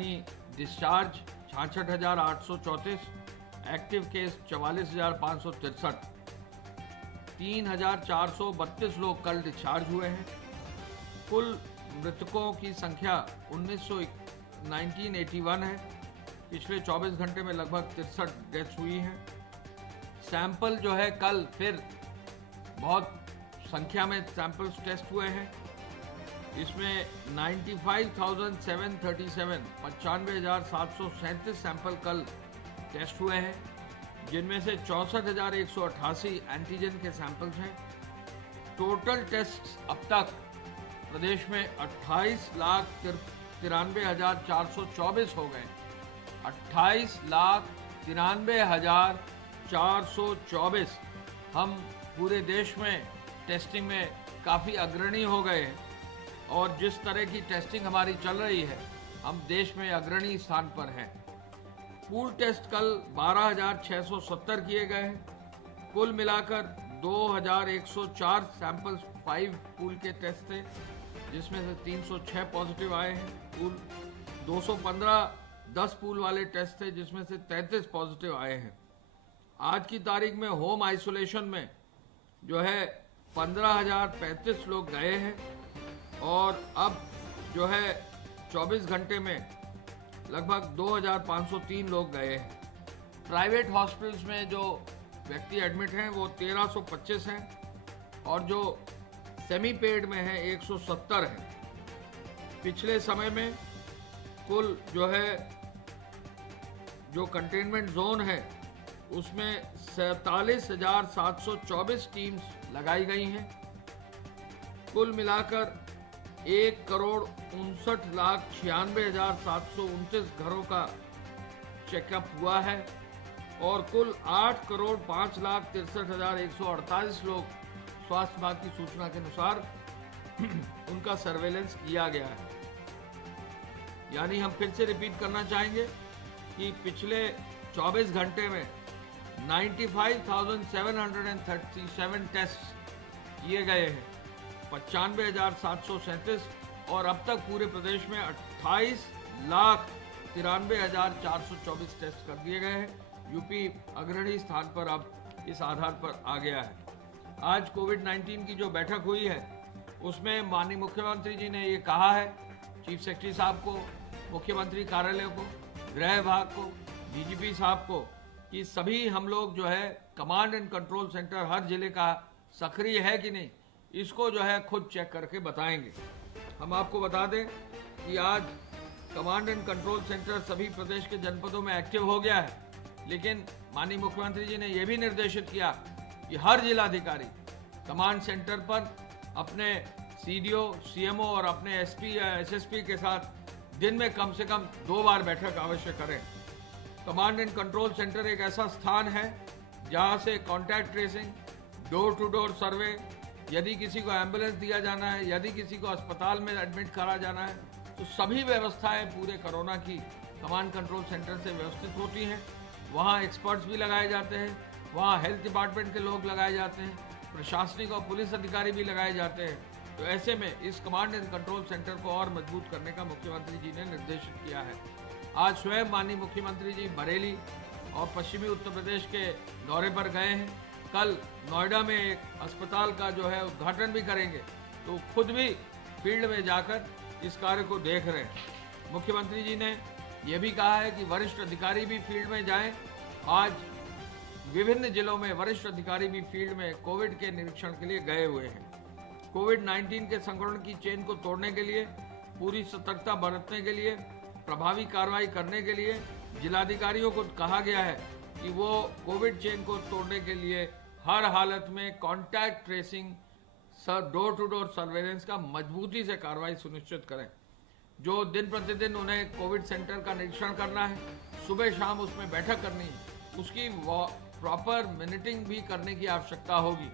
यानी discharge 66,834, active case 44,563, 3,432 लोग कल डिस्चार्ज हुए हैं। कुल मृतकों की संख्या 1981 है। पिछले 24 घंटे में लगभग 63 डेथ्स हुई हैं। सैंपल जो है कल फिर बहुत संख्या में सैंपल्स टेस्ट हुए हैं। इसमें 95,737 95,737 सैंपल कल टेस्ट हुए हैं, जिनमें से 64,188 एंटीजन के सैंपल्स हैं। टोटल टेस्ट अब तक प्रदेश में 28,93,424 हो गए। 28,93,424 हम पूरे देश में टेस्टिंग में काफ़ी अग्रणी हो गए हैं और जिस तरह की टेस्टिंग हमारी चल रही है हम देश में अग्रणी स्थान पर हैं। पूल टेस्ट कल 12,670 किए गए हैं। कुल मिलाकर 2,104 सैंपल्स 5 पूल के टेस्ट थे, जिसमें से 306 पॉजिटिव आए हैं। पूल 215 10 पूल वाले टेस्ट थे, जिसमें से 33 पॉजिटिव आए हैं। आज की तारीख में होम आइसोलेशन में जो है 15,035 लोग गए हैं और अब जो है 24 घंटे में लगभग 2,503 लोग गए हैं। प्राइवेट हॉस्पिटल्स में जो व्यक्ति एडमिट हैं वो 1,325 हैं और जो सेमी पेड में है 170 हैं। पिछले समय में कुल जो है जो कंटेनमेंट जोन है उसमें 47,724 टीम्स लगाई गई हैं। कुल मिलाकर 1,59,96,729 घरों का चेकअप हुआ है और कुल 8,05,63,148 लोग स्वास्थ्य विभाग की सूचना के अनुसार उनका सर्वेलेंस किया गया है। यानी हम फिर से रिपीट करना चाहेंगे कि पिछले 24 घंटे में 95,737 टेस्ट किए गए हैं, 95,737 और अब तक पूरे प्रदेश में 28,93,424 टेस्ट कर दिए गए हैं। यूपी अग्रणी स्थान पर अब इस आधार पर आ गया है। आज कोविड-19 की जो बैठक हुई है उसमें माननीय मुख्यमंत्री जी ने ये कहा है, चीफ सेक्रेटरी साहब को, मुख्यमंत्री कार्यालय को, गृह विभाग को, डीजीपी साहब को, कि सभी हम लोग जो है कमांड एंड कंट्रोल सेंटर हर जिले का सक्रिय है कि नहीं, इसको जो है खुद चेक करके बताएंगे। हम आपको बता दें कि आज कमांड एंड कंट्रोल सेंटर सभी प्रदेश के जनपदों में एक्टिव हो गया है, लेकिन माननीय मुख्यमंत्री जी ने यह भी निर्देशित किया कि हर जिलाधिकारी कमांड सेंटर पर अपने सीडीओ, सीएमओ और अपने एसपी या एसएसपी के साथ दिन में कम से कम 2 बार बैठक अवश्य करें। कमांड एंड कंट्रोल सेंटर एक ऐसा स्थान है जहां से contact tracing, door to door survey, यदि किसी को एम्बुलेंस दिया जाना है, यदि किसी को अस्पताल में एडमिट करा जाना है, तो सभी व्यवस्थाएं पूरे कोरोना की कमांड कंट्रोल सेंटर से व्यवस्थित होती हैं। वहाँ एक्सपर्ट्स भी लगाए जाते हैं, वहाँ हेल्थ डिपार्टमेंट के लोग लगाए जाते हैं, प्रशासनिक और पुलिस अधिकारी भी लगाए जाते हैं। तो ऐसे में इस कमांड एंड कंट्रोल सेंटर को और मजबूत करने का मुख्यमंत्री जी ने निर्देशित किया है। आज स्वयं माननीय मुख्यमंत्री जी बरेली और पश्चिमी उत्तर प्रदेश के दौरे पर गए हैं। कल नोएडा में एक अस्पताल का जो है उद्घाटन भी करेंगे, तो खुद भी फील्ड में जाकर इस कार्य को देख रहे हैं। मुख्यमंत्री जी ने यह भी कहा है कि वरिष्ठ अधिकारी भी फील्ड में जाएं। आज विभिन्न जिलों में वरिष्ठ अधिकारी भी फील्ड में कोविड के निरीक्षण के लिए गए हुए हैं। कोविड-19 के संक्रमण की चेन को तोड़ने के लिए, पूरी सतर्कता बरतने के लिए, प्रभावी कार्रवाई करने के लिए जिलाधिकारियों को कहा गया है कि वो कोविड चेन को तोड़ने के लिए हर हालत में contact tracing, door to door surveillance का मजबूती से कार्रवाई सुनिश्चित करें। जो दिन प्रतिदिन उन्हें कोविड सेंटर का निरीक्षण करना है, सुबह शाम उसमें बैठक करनी है, उसकी प्रॉपर मिनिटिंग भी करने की आवश्यकता होगी।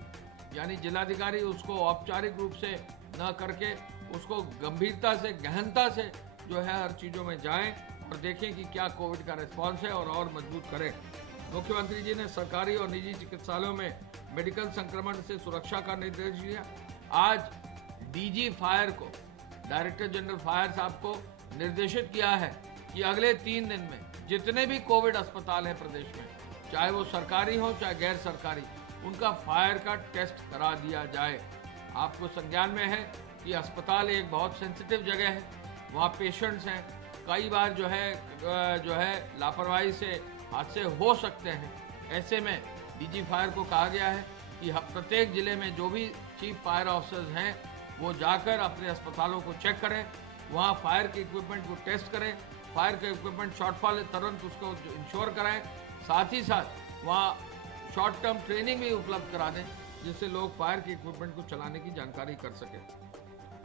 यानी जिलाधिकारी उसको औपचारिक रूप से न करके उसको गंभीरता से, गहनता से जो है हर चीज़ों में जाएं और देखें कि क्या कोविड का रिस्पॉन्स है और मजबूत करें। मुख्यमंत्री जी ने सरकारी और निजी चिकित्सालयों में मेडिकल संक्रमण से सुरक्षा का निर्देश दिया। आज डीजी फायर को, डायरेक्टर जनरल फायर साहब को निर्देशित किया है कि अगले 3 दिन में जितने भी कोविड अस्पताल है प्रदेश में, चाहे वो सरकारी हो चाहे गैर सरकारी, उनका फायर का टेस्ट करा दिया जाए। आपको संज्ञान में है कि अस्पताल एक बहुत सेंसिटिव जगह है, वहाँ पेशेंट्स हैं, कई बार जो है लापरवाही से हादसे हो सकते हैं। ऐसे में डीजी फायर को कहा गया है कि प्रत्येक जिले में जो भी चीफ फायर ऑफिसर्स हैं वो जाकर अपने अस्पतालों को चेक करें, वहाँ फायर के इक्विपमेंट को टेस्ट करें, फायर का इक्विपमेंट शॉर्टफॉल तुरंत उसको इंश्योर कराएं, साथ ही साथ वहाँ शॉर्ट टर्म ट्रेनिंग भी उपलब्ध करा दें जिससे लोग फायर के इक्विपमेंट को चलाने की जानकारी कर सकें।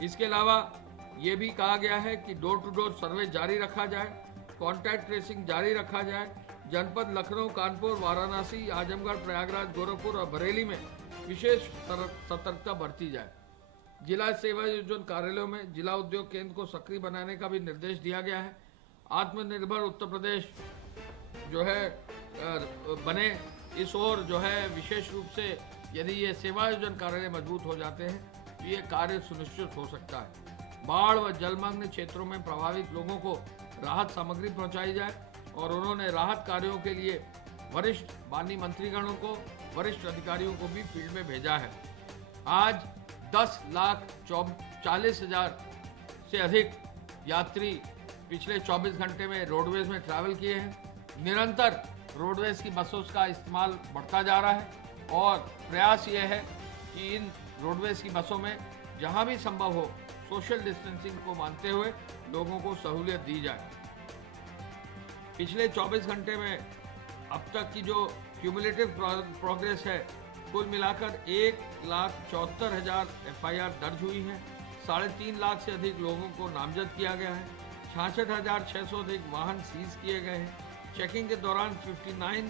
इसके अलावा ये भी कहा गया है कि डोर टू डोर सर्वे जारी रखा जाए, कॉन्टैक्ट ट्रेसिंग जारी रखा जाए। जनपद लखनऊ, कानपुर, वाराणसी, आजमगढ़, प्रयागराज, गोरखपुर और बरेली में विशेष सतर्कता बरती जाए। जिला सेवा योजन कार्यालयों में जिला उद्योग केंद्र को सक्रिय बनाने का भी निर्देश दिया गया है। आत्मनिर्भर उत्तर प्रदेश जो है बने, इस ओर जो है विशेष रूप से यदि ये सेवा योजन कार्यालय मजबूत हो जाते हैं तो ये कार्य सुनिश्चित हो सकता है। बाढ़ व जलमग्न क्षेत्रों में प्रभावित लोगों को राहत सामग्री पहुंचाई जाए और उन्होंने राहत कार्यों के लिए वरिष्ठ माननीय मंत्रीगणों को, वरिष्ठ अधिकारियों को भी फील्ड में भेजा है। आज 10,40,000 से अधिक यात्री पिछले 24 घंटे में रोडवेज में ट्रैवल किए हैं। निरंतर रोडवेज की बसों का इस्तेमाल बढ़ता जा रहा है और प्रयास ये है कि इन रोडवेज की बसों में जहां भी संभव हो सोशल डिस्टेंसिंग को मानते हुए लोगों को सहूलियत दी जाए। पिछले 24 घंटे में अब तक की जो क्यूमुलेटिव प्रोग्रेस है, कुल मिलाकर 1,74,000 FIR दर्ज हुई है। 3.5 लाख से अधिक लोगों को नामजद किया गया है। 66,600 अधिक वाहन सीज किए गए हैं। चेकिंग के दौरान 59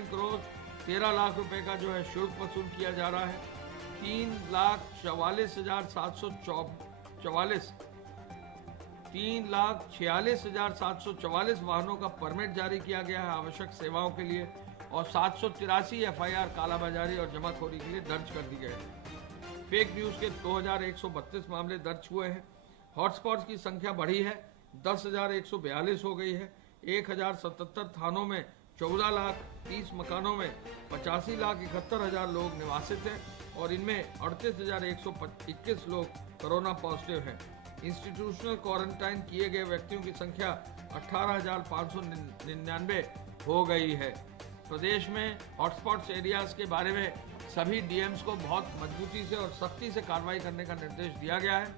करोड़ 13 लाख रुपए का जो है शुल्क वसूल किया जा रहा है। 3,46,744 वाहनों का परमिट जारी किया गया है आवश्यक सेवाओं के लिए और 783 FIR कालाबाजारी और जमाखोरी के लिए दर्ज कर दी गए हैं। फेक न्यूज के 2,132 मामले दर्ज हुए हैं। हॉटस्पॉट्स की संख्या बढ़ी है, 10,142 हो गई है। 1,077 थानों में 14,30 मकानों में 85,71,000 लोग निवासित हैं और इनमें 38,121 लोग कोरोना पॉजिटिव हैं। इंस्टीट्यूशनल क्वारंटाइन किए गए व्यक्तियों की संख्या 18,599 हो गई है। प्रदेश में हॉटस्पॉट्स एरियाज के बारे में सभी डीएम्स को बहुत मजबूती से और सख्ती से कार्रवाई करने का निर्देश दिया गया है।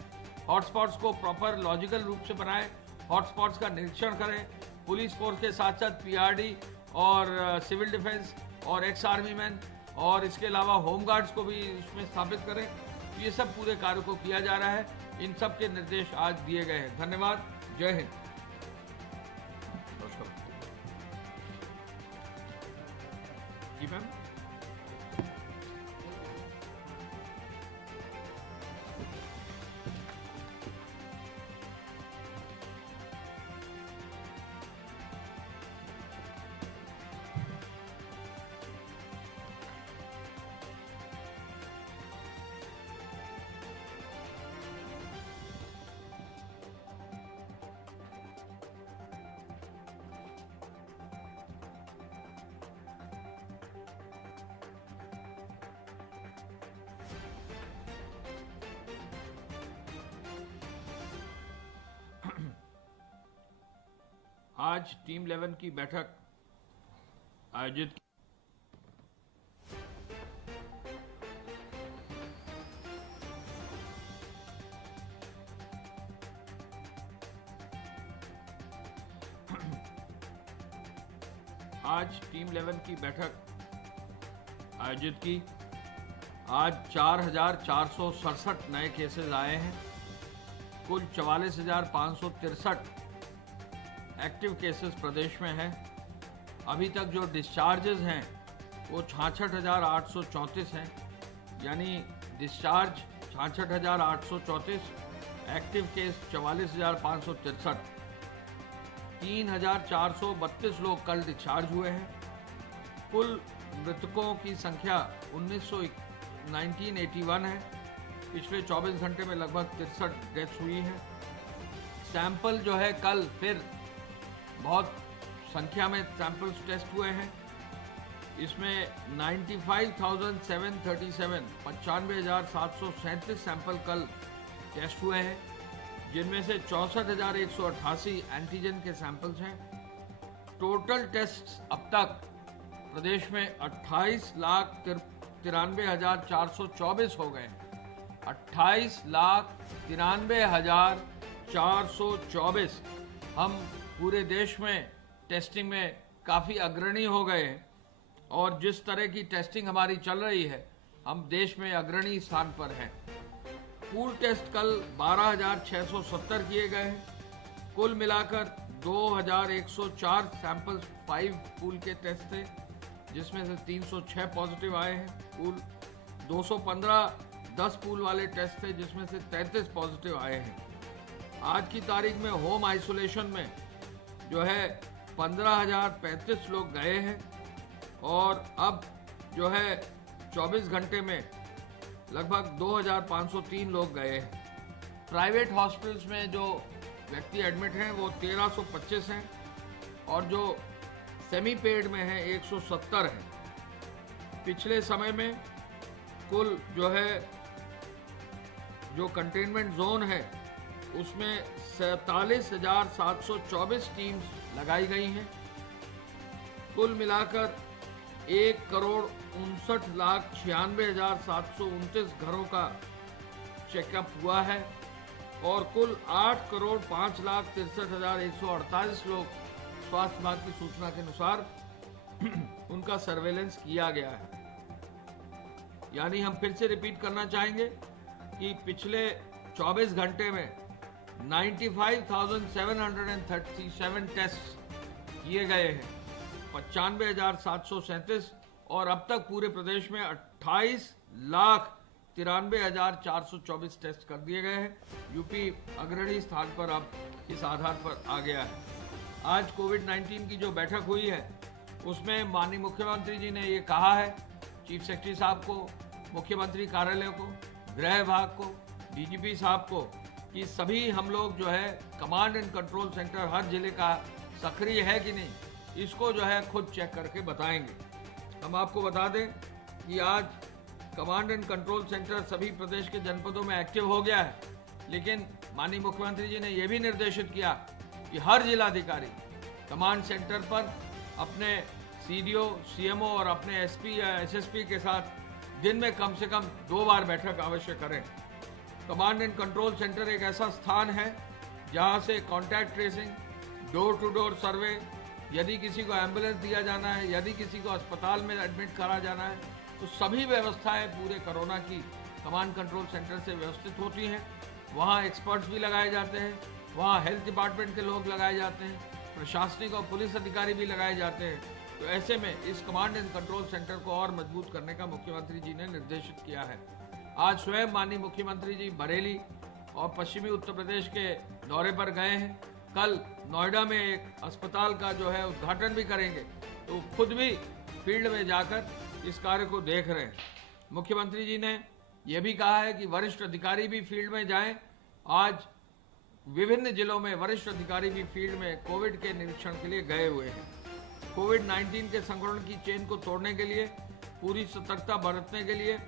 हॉटस्पॉट्स को प्रॉपर लॉजिकल रूप से बनाएं, हॉटस्पॉट्स का निरीक्षण करें, पुलिस फोर्स के साथ साथ PRD और सिविल डिफेंस और एक्स आर्मी मैन और इसके अलावा होमगार्ड्स को भी इसमें स्थापित करें। ये सब पूरे कार्य को किया जा रहा है। इन सब के निर्देश आज दिए गए हैं। धन्यवाद। जय हिंद। जी मैम। आज टीम 11 की बैठक आयोजित की। आज 4,467 नए केसेस आए हैं। कुल 44,563 एक्टिव केसेस प्रदेश में हैं। अभी तक जो डिस्चार्जेस हैं वो 66,834 हैं, यानी डिस्चार्ज 66,834, एक्टिव केस 44,563। 3,432 लोग कल डिस्चार्ज हुए हैं। कुल मृतकों की संख्या 1981 है। पिछले 24 घंटे में लगभग 63 डेथ्स हुई हैं। सैंपल जो है कल फिर बहुत संख्या में सैंपल्स टेस्ट हुए हैं। इसमें 95,737 95,737 सैंपल कल टेस्ट हुए हैं, जिनमें से 64,188 एंटीजन के सैंपल्स हैं। टोटल टेस्ट अब तक प्रदेश में 28,93,424 हो गए हैं। 28,93,424 हम पूरे देश में टेस्टिंग में काफ़ी अग्रणी हो गए हैं और जिस तरह की टेस्टिंग हमारी चल रही है हम देश में अग्रणी स्थान पर हैं। पूल टेस्ट कल 12,670 किए गए हैं। कुल मिलाकर 2,104 सैंपल्स 5 पूल के टेस्ट थे, जिसमें से 306 पॉजिटिव आए हैं। पूल 215 10 पूल वाले टेस्ट थे, जिसमें से 33 पॉजिटिव आए हैं। आज की तारीख में होम आइसोलेशन में जो है 15,035 लोग गए हैं और अब जो है 24 घंटे में लगभग 2,503 लोग गए हैं। प्राइवेट हॉस्पिटल्स में जो व्यक्ति एडमिट हैं वो 1,325 हैं और जो सेमी पेड में हैं 170 हैं। पिछले समय में कुल जो है जो कंटेनमेंट जोन है उसमें 47,724 टीम्स लगाई गई हैं। कुल मिलाकर 1,59,96,729 घरों का चेकअप हुआ है और कुल 8,05,63,148 लोग स्वास्थ्य विभाग की सूचना के अनुसार उनका सर्वेलेंस किया गया है। यानी हम फिर से रिपीट करना चाहेंगे कि पिछले 24 घंटे में 95,737 टेस्ट किए गए हैं, 95,737 और अब तक पूरे प्रदेश में 28,93,424 टेस्ट कर दिए गए हैं। यूपी अग्रणी स्थान पर अब इस आधार पर आ गया है। आज कोविड-19 की जो बैठक हुई है उसमें माननीय मुख्यमंत्री जी ने ये कहा है, चीफ सेक्रेटरी साहब को, मुख्यमंत्री कार्यालय को, गृह विभाग को, डीजीपी साहब को, कि सभी हम लोग जो है कमांड एंड कंट्रोल सेंटर हर जिले का सक्रिय है कि नहीं, इसको जो है खुद चेक करके बताएंगे। हम आपको बता दें कि आज कमांड एंड कंट्रोल सेंटर सभी प्रदेश के जनपदों में एक्टिव हो गया है, लेकिन माननीय मुख्यमंत्री जी ने यह भी निर्देशित किया कि हर जिलाधिकारी कमांड सेंटर पर अपने सीडीओ, सीएमओ और अपने एसपी या एसएसपी के साथ दिन में कम से कम 2 बार बैठक अवश्य करें। कमांड एंड कंट्रोल सेंटर एक ऐसा स्थान है जहां से contact tracing, door to door survey, यदि किसी को एम्बुलेंस दिया जाना है, यदि किसी को अस्पताल में एडमिट करा जाना है, तो सभी व्यवस्थाएं पूरे कोरोना की कमांड कंट्रोल सेंटर से व्यवस्थित होती हैं। वहाँ एक्सपर्ट्स भी लगाए जाते हैं, वहाँ हेल्थ डिपार्टमेंट के लोग लगाए जाते हैं, प्रशासनिक और पुलिस अधिकारी भी लगाए जाते हैं। तो ऐसे में इस कमांड एंड कंट्रोल सेंटर को और मजबूत करने का मुख्यमंत्री जी ने निर्देशित किया है। आज स्वयं माननीय मुख्यमंत्री जी बरेली और पश्चिमी उत्तर प्रदेश के दौरे पर गए हैं। कल नोएडा में एक अस्पताल का जो है उद्घाटन भी करेंगे, तो खुद भी फील्ड में जाकर इस कार्य को देख रहे हैं। मुख्यमंत्री जी ने यह भी कहा है कि वरिष्ठ अधिकारी भी फील्ड में जाएं। आज विभिन्न जिलों में वरिष्ठ अधिकारी भी फील्ड में कोविड के निरीक्षण के लिए गए हुए हैं। कोविड-19 के संक्रमण की चेन को तोड़ने के लिए, पूरी सतर्कता बरतने के लिए,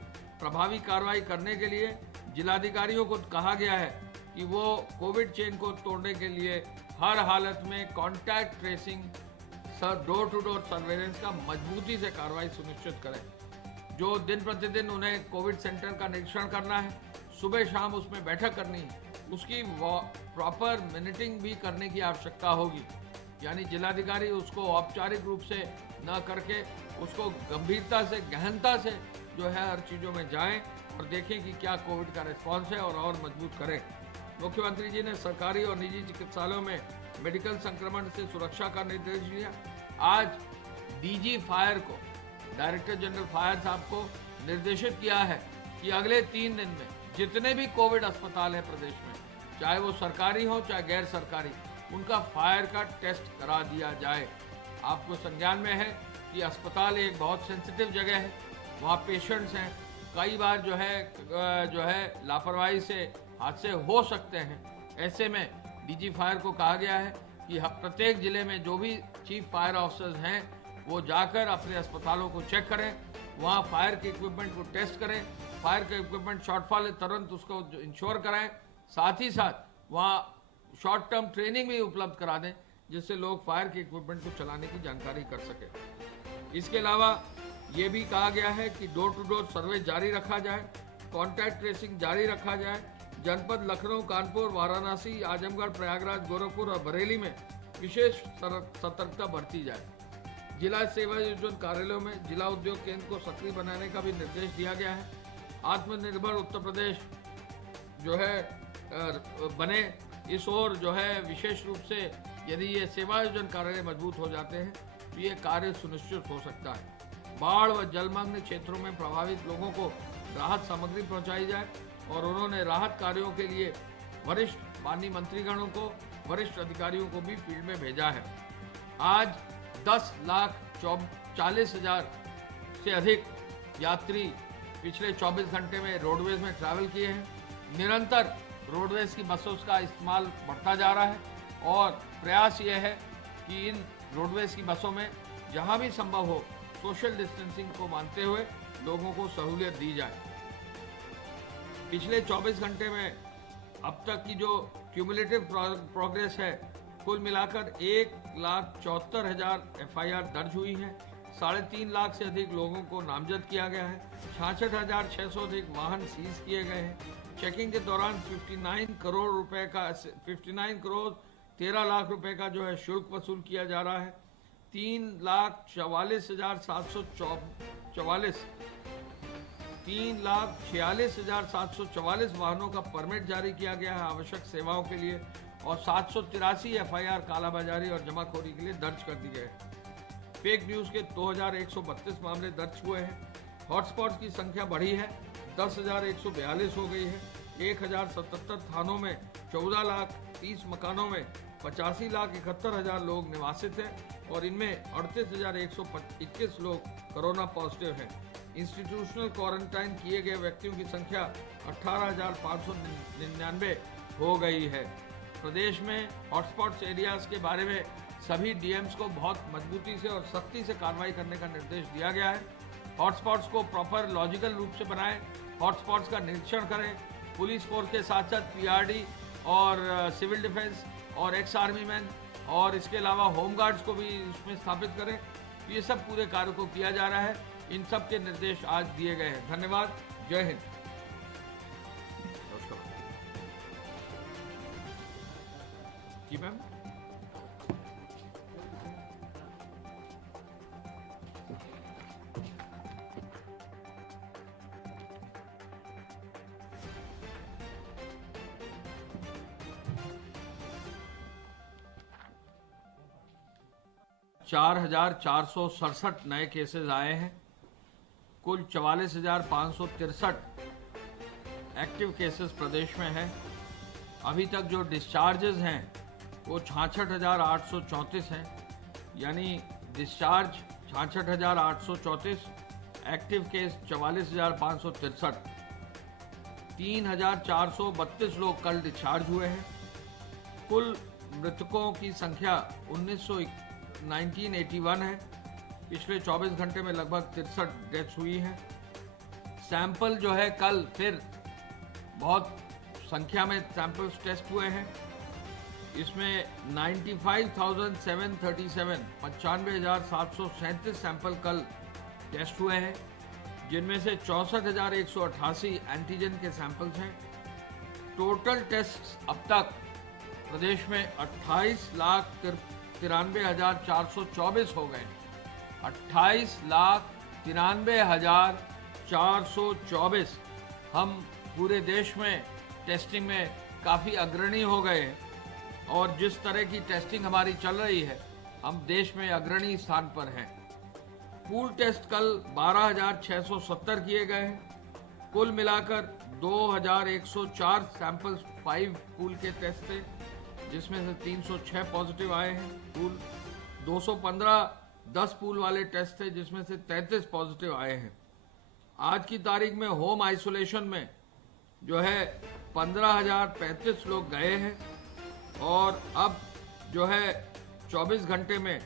प्रभावी कार्रवाई करने के लिए जिलाधिकारियों को कहा गया है कि वो कोविड चेन को तोड़ने के लिए हर हालत में contact tracing, door to door surveillance का मजबूती से कार्रवाई सुनिश्चित करें। जो दिन प्रतिदिन उन्हें कोविड सेंटर का निरीक्षण करना है, सुबह शाम उसमें बैठक करनी है, उसकी प्रॉपर मिनिटिंग भी करने की आवश्यकता होगी। यानी जिलाधिकारी उसको औपचारिक रूप से न करके उसको गंभीरता से, गहनता से जो है हर चीज़ों में जाएं और देखें कि क्या कोविड का रिस्पॉन्स है और मजबूत करें। मुख्यमंत्री जी ने सरकारी और निजी चिकित्सालयों में मेडिकल संक्रमण से सुरक्षा का निर्देश दिया। आज डीजी फायर को, डायरेक्टर जनरल फायर साहब को निर्देशित किया है कि अगले 3 दिन में जितने भी कोविड अस्पताल हैं प्रदेश में, चाहे वो सरकारी हो चाहे गैर सरकारी, उनका फायर का टेस्ट करा दिया जाए। आपको संज्ञान में है कि अस्पताल एक बहुत सेंसिटिव जगह है, वहाँ पेशेंट्स हैं, कई बार जो है लापरवाही से हादसे हो सकते हैं। ऐसे में डीजी फायर को कहा गया है कि प्रत्येक जिले में जो भी चीफ फायर ऑफिसर्स हैं वो जाकर अपने अस्पतालों को चेक करें, वहाँ फायर के इक्विपमेंट को टेस्ट करें, फायर का इक्विपमेंट शॉर्टफॉल है तुरंत उसको इंश्योर कराएं, साथ ही साथ वहाँ शॉर्ट टर्म ट्रेनिंग भी उपलब्ध करा दें जिससे लोग फायर के इक्विपमेंट को चलाने की जानकारी कर सके। इसके अलावा ये भी कहा गया है कि डोर टू डोर सर्वे जारी रखा जाए, कॉन्टैक्ट ट्रेसिंग जारी रखा जाए। जनपद लखनऊ, कानपुर, वाराणसी, आजमगढ़, प्रयागराज, गोरखपुर और बरेली में विशेष सतर्कता बरती जाए। जिला सेवा योजन कार्यालयों में जिला उद्योग केंद्र को सक्रिय बनाने का भी निर्देश दिया गया है। आत्मनिर्भर उत्तर प्रदेश जो है बने, इस ओर जो है विशेष रूप से यदि ये सेवा योजन कार्यालय मजबूत हो जाते हैं तो ये कार्य सुनिश्चित हो सकता है। बाढ़ व जलमग्न क्षेत्रों में प्रभावित लोगों को राहत सामग्री पहुंचाई जाए और उन्होंने राहत कार्यों के लिए वरिष्ठ माननीय मंत्रीगणों को, वरिष्ठ अधिकारियों को भी फील्ड में भेजा है। आज 10,40,000 से अधिक यात्री पिछले 24 घंटे में रोडवेज में ट्रैवल किए हैं। निरंतर रोडवेज की बसों का इस्तेमाल बढ़ता जा रहा है और प्रयास ये है कि इन रोडवेज की बसों में जहां भी संभव हो सोशल डिस्टेंसिंग को मानते हुए लोगों को सहूलियत दी जाए। पिछले 24 घंटे में अब तक की जो क्यूमुलेटिव प्रोग्रेस है, कुल मिलाकर 1,74,000 FIR दर्ज हुई है। 3.5 लाख से अधिक लोगों को नामजद किया गया है। 66,600 अधिक वाहन सीज किए गए हैं। चेकिंग के दौरान 59 करोड़ 13 लाख रुपए का जो है शुल्क वसूल किया जा रहा है। 3,46,744 वाहनों का परमिट जारी किया गया है आवश्यक सेवाओं के लिए और 783 FIR कालाबाजारी और जमाखोरी के लिए दर्ज कर दी गए। फेक न्यूज के 2,132 मामले दर्ज हुए हैं। हॉटस्पॉट्स की संख्या बढ़ी है, 10,142 हो गई है। 1,077 थानों में 14,30,000 मकानों में 85,71,000 लोग निवासित हैं और इनमें 38,121 लोग कोरोना पॉजिटिव हैं। इंस्टीट्यूशनल क्वारंटाइन किए गए व्यक्तियों की संख्या 18,599 हो गई है। प्रदेश में हॉटस्पॉट्स एरियाज के बारे में सभी डीएम्स को बहुत मजबूती से और सख्ती से कार्रवाई करने का निर्देश दिया गया है। हॉटस्पॉट्स को प्रॉपर लॉजिकल रूप से बनाएं, हॉटस्पॉट्स का निरीक्षण करें, पुलिस फोर्स के साथ साथ PRD और सिविल डिफेंस और एक्स आर्मी मैन और इसके अलावा होमगार्ड्स को भी इसमें स्थापित करें। ये सब पूरे कार्य को किया जा रहा है। इन सब के निर्देश आज दिए गए हैं। धन्यवाद। जय हिंद। जी मैम। चार 4,467 नए केसेस आए हैं। कुल 44,563 एक्टिव केसेस प्रदेश में हैं। अभी तक जो डिस्चार्जेस हैं वो 66,834 हैं, यानी डिस्चार्ज 66,834, एक्टिव केस 44,563। 3,432 लोग कल डिस्चार्ज हुए हैं। कुल मृतकों की संख्या 1981 है। पिछले 24 घंटे में लगभग 63 डेथ्स हुई हैं। सैंपल जो है कल फिर बहुत संख्या में सैंपल्स टेस्ट हुए हैं। इसमें 95,737 95,737 सैंपल कल टेस्ट हुए हैं, जिनमें से 64,188 एंटीजन के सैंपल्स हैं। टोटल टेस्ट अब तक प्रदेश में 28,93,424 हो गए। 28,93,424 हम पूरे देश में टेस्टिंग में काफ़ी अग्रणी हो गए और जिस तरह की टेस्टिंग हमारी चल रही है हम देश में अग्रणी स्थान पर हैं। पूल टेस्ट कल 12,670 किए गए हैं। कुल मिलाकर 2,104 सैंपल्स 5 पूल के टेस्ट थे, जिसमें से 306 पॉजिटिव आए हैं। पूल 215 10 पूल वाले टेस्ट थे, जिसमें से 33 पॉजिटिव आए हैं। आज की तारीख में होम आइसोलेशन में जो है 15,035 लोग गए हैं। और अब जो है 24 घंटे में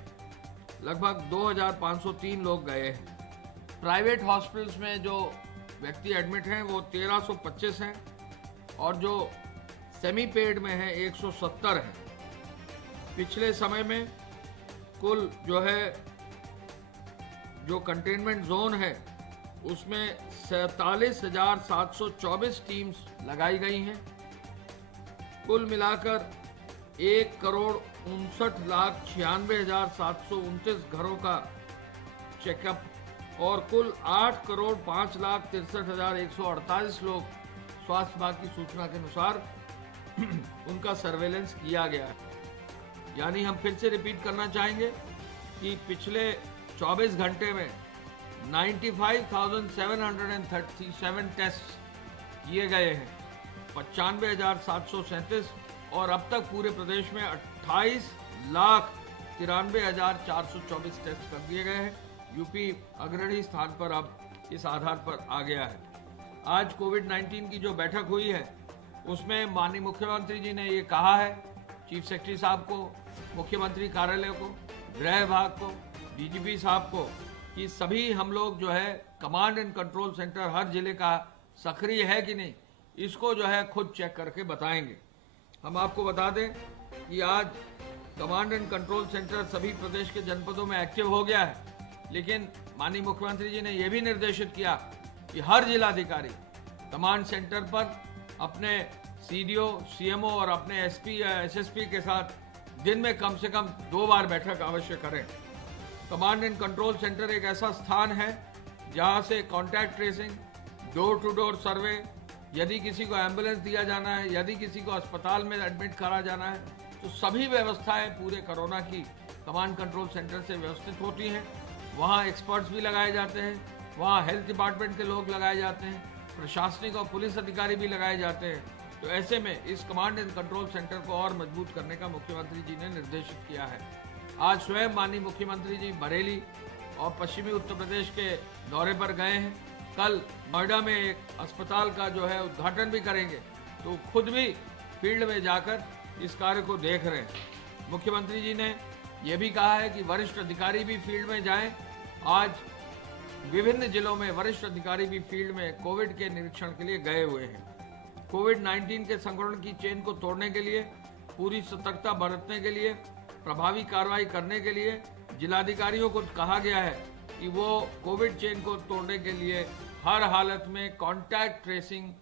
लगभग 2503 लोग गए हैं। प्राइवेट हॉस्पिटल्स में जो व्यक्ति एडमिट हैं वो 1325 हैं और जो सेमी पेड में है 170 हैं। पिछले समय में कुल जो है जो कंटेनमेंट जोन है उसमें 47,724 टीम्स लगाई गई हैं। कुल मिलाकर 1,59,96,729 घरों का चेकअप और कुल 8,05,63,148 लोग स्वास्थ्य विभाग की सूचना के अनुसार उनका सर्वेलेंस किया गया है। यानी हम फिर से रिपीट करना चाहेंगे कि पिछले 24 घंटे में 95,737 टेस्ट किए गए हैं, 95,737 और अब तक पूरे प्रदेश में 28,93,424 टेस्ट कर दिए गए हैं। यूपी अग्रणी स्थान पर अब इस आधार पर आ गया है। आज कोविड-19 की जो बैठक हुई है उसमें माननीय मुख्यमंत्री जी ने ये कहा है, चीफ सेक्रेटरी साहब को, मुख्यमंत्री कार्यालय को, गृह विभाग को, डीजीपी साहब को, कि सभी हम लोग जो है कमांड एंड कंट्रोल सेंटर हर जिले का सक्रिय है कि नहीं, इसको जो है खुद चेक करके बताएंगे। हम आपको बता दें कि आज कमांड एंड कंट्रोल सेंटर सभी प्रदेश के जनपदों में एक्टिव हो गया है, लेकिन माननीय मुख्यमंत्री जी ने यह भी निर्देशित किया कि हर जिलाधिकारी कमांड सेंटर पर अपने सीडीओ, सीएमओ और अपने एसपी या एसएसपी के साथ दिन में कम से कम 2 बार बैठक अवश्य करें। कमांड एंड कंट्रोल सेंटर एक ऐसा स्थान है जहां से contact tracing, door to door survey, यदि किसी को एम्बुलेंस दिया जाना है, यदि किसी को अस्पताल में एडमिट करा जाना है, तो सभी व्यवस्थाएं पूरे कोरोना की कमांड कंट्रोल सेंटर से व्यवस्थित होती हैं। वहाँ एक्सपर्ट्स भी लगाए जाते हैं, वहाँ हेल्थ डिपार्टमेंट के लोग लगाए जाते हैं, प्रशासनिक और पुलिस अधिकारी भी लगाए जाते हैं। तो ऐसे में इस कमांड एंड कंट्रोल सेंटर को और मजबूत करने का मुख्यमंत्री जी ने निर्देशित किया है। आज स्वयं माननीय मुख्यमंत्री जी बरेली और पश्चिमी उत्तर प्रदेश के दौरे पर गए हैं। कल नोएडा में एक अस्पताल का जो है उद्घाटन भी करेंगे, तो खुद भी फील्ड में जाकर इस कार्य को देख रहे हैं। मुख्यमंत्री जी ने यह भी कहा है कि वरिष्ठ अधिकारी भी फील्ड में जाएं। आज विभिन्न जिलों में वरिष्ठ अधिकारी भी फील्ड में कोविड के निरीक्षण के लिए गए हुए हैं। कोविड-19 के संक्रमण की चेन को तोड़ने के लिए, पूरी सतर्कता बरतने के लिए, प्रभावी कार्रवाई करने के लिए जिलाधिकारियों को कहा गया है कि वो कोविड चेन को तोड़ने के लिए हर हालत में contact tracing,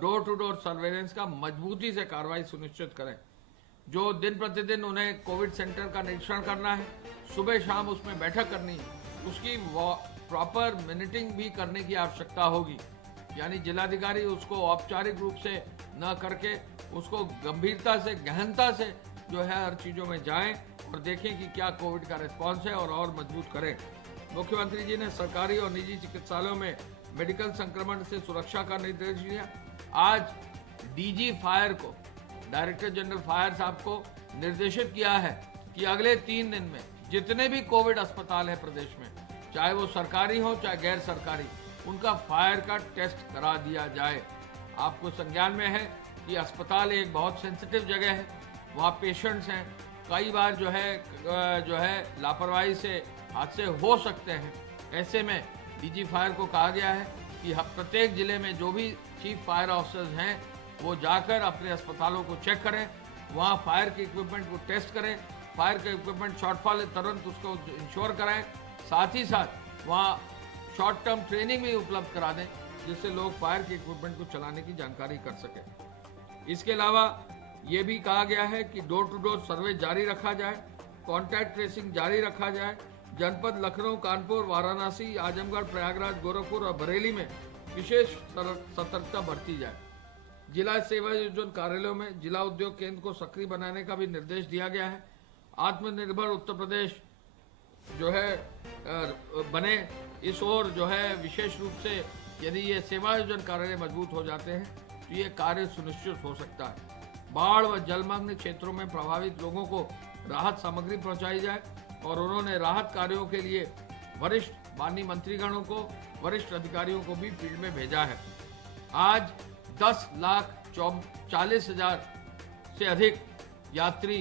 door to door surveillance का मजबूती से कार्रवाई सुनिश्चित करें। जो दिन प्रतिदिन उन्हें कोविड सेंटर का निरीक्षण करना है, सुबह शाम उसमें बैठक करनी है, उसकी प्रॉपर मिनिटिंग भी करने की आवश्यकता होगी। यानी जिलाधिकारी उसको औपचारिक रूप से न करके उसको गंभीरता से, गहनता से जो है हर चीज़ों में जाएं और देखें कि क्या कोविड का रिस्पॉन्स है और मजबूत करें। मुख्यमंत्री जी ने सरकारी और निजी चिकित्सालयों में मेडिकल संक्रमण से सुरक्षा का निर्देश दिया। आज डीजी फायर को, डायरेक्टर जनरल फायर साहब को निर्देशित किया है कि अगले 3 दिन में जितने भी कोविड अस्पताल है प्रदेश में, चाहे वो सरकारी हो चाहे गैर सरकारी, उनका फायर का टेस्ट करा दिया जाए। आपको संज्ञान में है कि अस्पताल एक बहुत सेंसिटिव जगह है, वहाँ पेशेंट्स हैं, कई बार जो है लापरवाही से हादसे हो सकते हैं। ऐसे में डीजी फायर को कहा गया है कि प्रत्येक जिले में जो भी चीफ फायर ऑफिसर्स हैं वो जाकर अपने अस्पतालों को चेक करें, वहाँ फायर के इक्विपमेंट को टेस्ट करें, फायर का इक्विपमेंट शॉर्टफॉल तुरंत उसको इंश्योर कराएं, साथ ही साथ वहाँ शॉर्ट टर्म ट्रेनिंग भी उपलब्ध करा दें जिससे लोग फायर के इक्विपमेंट को चलाने की जानकारी कर सकें। इसके अलावा ये भी कहा गया है कि डोर टू डोर सर्वे जारी रखा जाए, कॉन्टैक्ट ट्रेसिंग जारी रखा जाए। जनपद लखनऊ, कानपुर, वाराणसी, आजमगढ़, प्रयागराज, गोरखपुर और बरेली में विशेष सतर्कता बरती जाए। जिला सेवा योजन कार्यालयों में जिला उद्योग केंद्र को सक्रिय बनाने का भी निर्देश दिया गया है। आत्मनिर्भर उत्तर प्रदेश जो है बने, इस ओर जो है विशेष रूप से यदि ये सेवा योजन कार्यालय मजबूत हो जाते हैं तो ये कार्य सुनिश्चित हो सकता है। बाढ़ व जलमग्न क्षेत्रों में प्रभावित लोगों को राहत सामग्री पहुंचाई जाए और उन्होंने राहत कार्यों के लिए वरिष्ठ माननीय मंत्रीगणों को, वरिष्ठ अधिकारियों को भी फील्ड में भेजा है। आज 10,40,000 से अधिक यात्री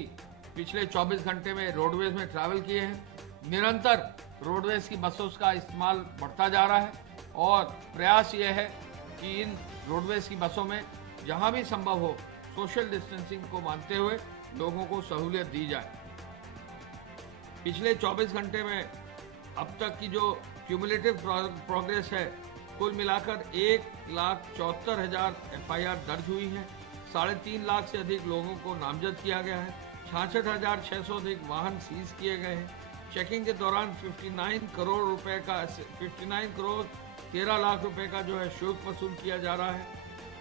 पिछले 24 घंटे में रोडवेज में ट्रैवल किए हैं। निरंतर रोडवेज की बसों का इस्तेमाल बढ़ता जा रहा है और प्रयास ये है कि इन रोडवेज की बसों में जहां भी संभव हो सोशल डिस्टेंसिंग को मानते हुए लोगों को सहूलियत दी जाए। पिछले 24 घंटे में अब तक की जो क्यूमुलेटिव प्रोग्रेस है, कुल मिलाकर 1,74,000 FIR दर्ज हुई है। 3.5 लाख से अधिक लोगों को नामजद किया गया है। 66,600 अधिक वाहन सीज किए गए हैं। चेकिंग के दौरान 59 करोड़ 13 लाख रुपए का जो है शुल्क वसूल किया जा रहा है।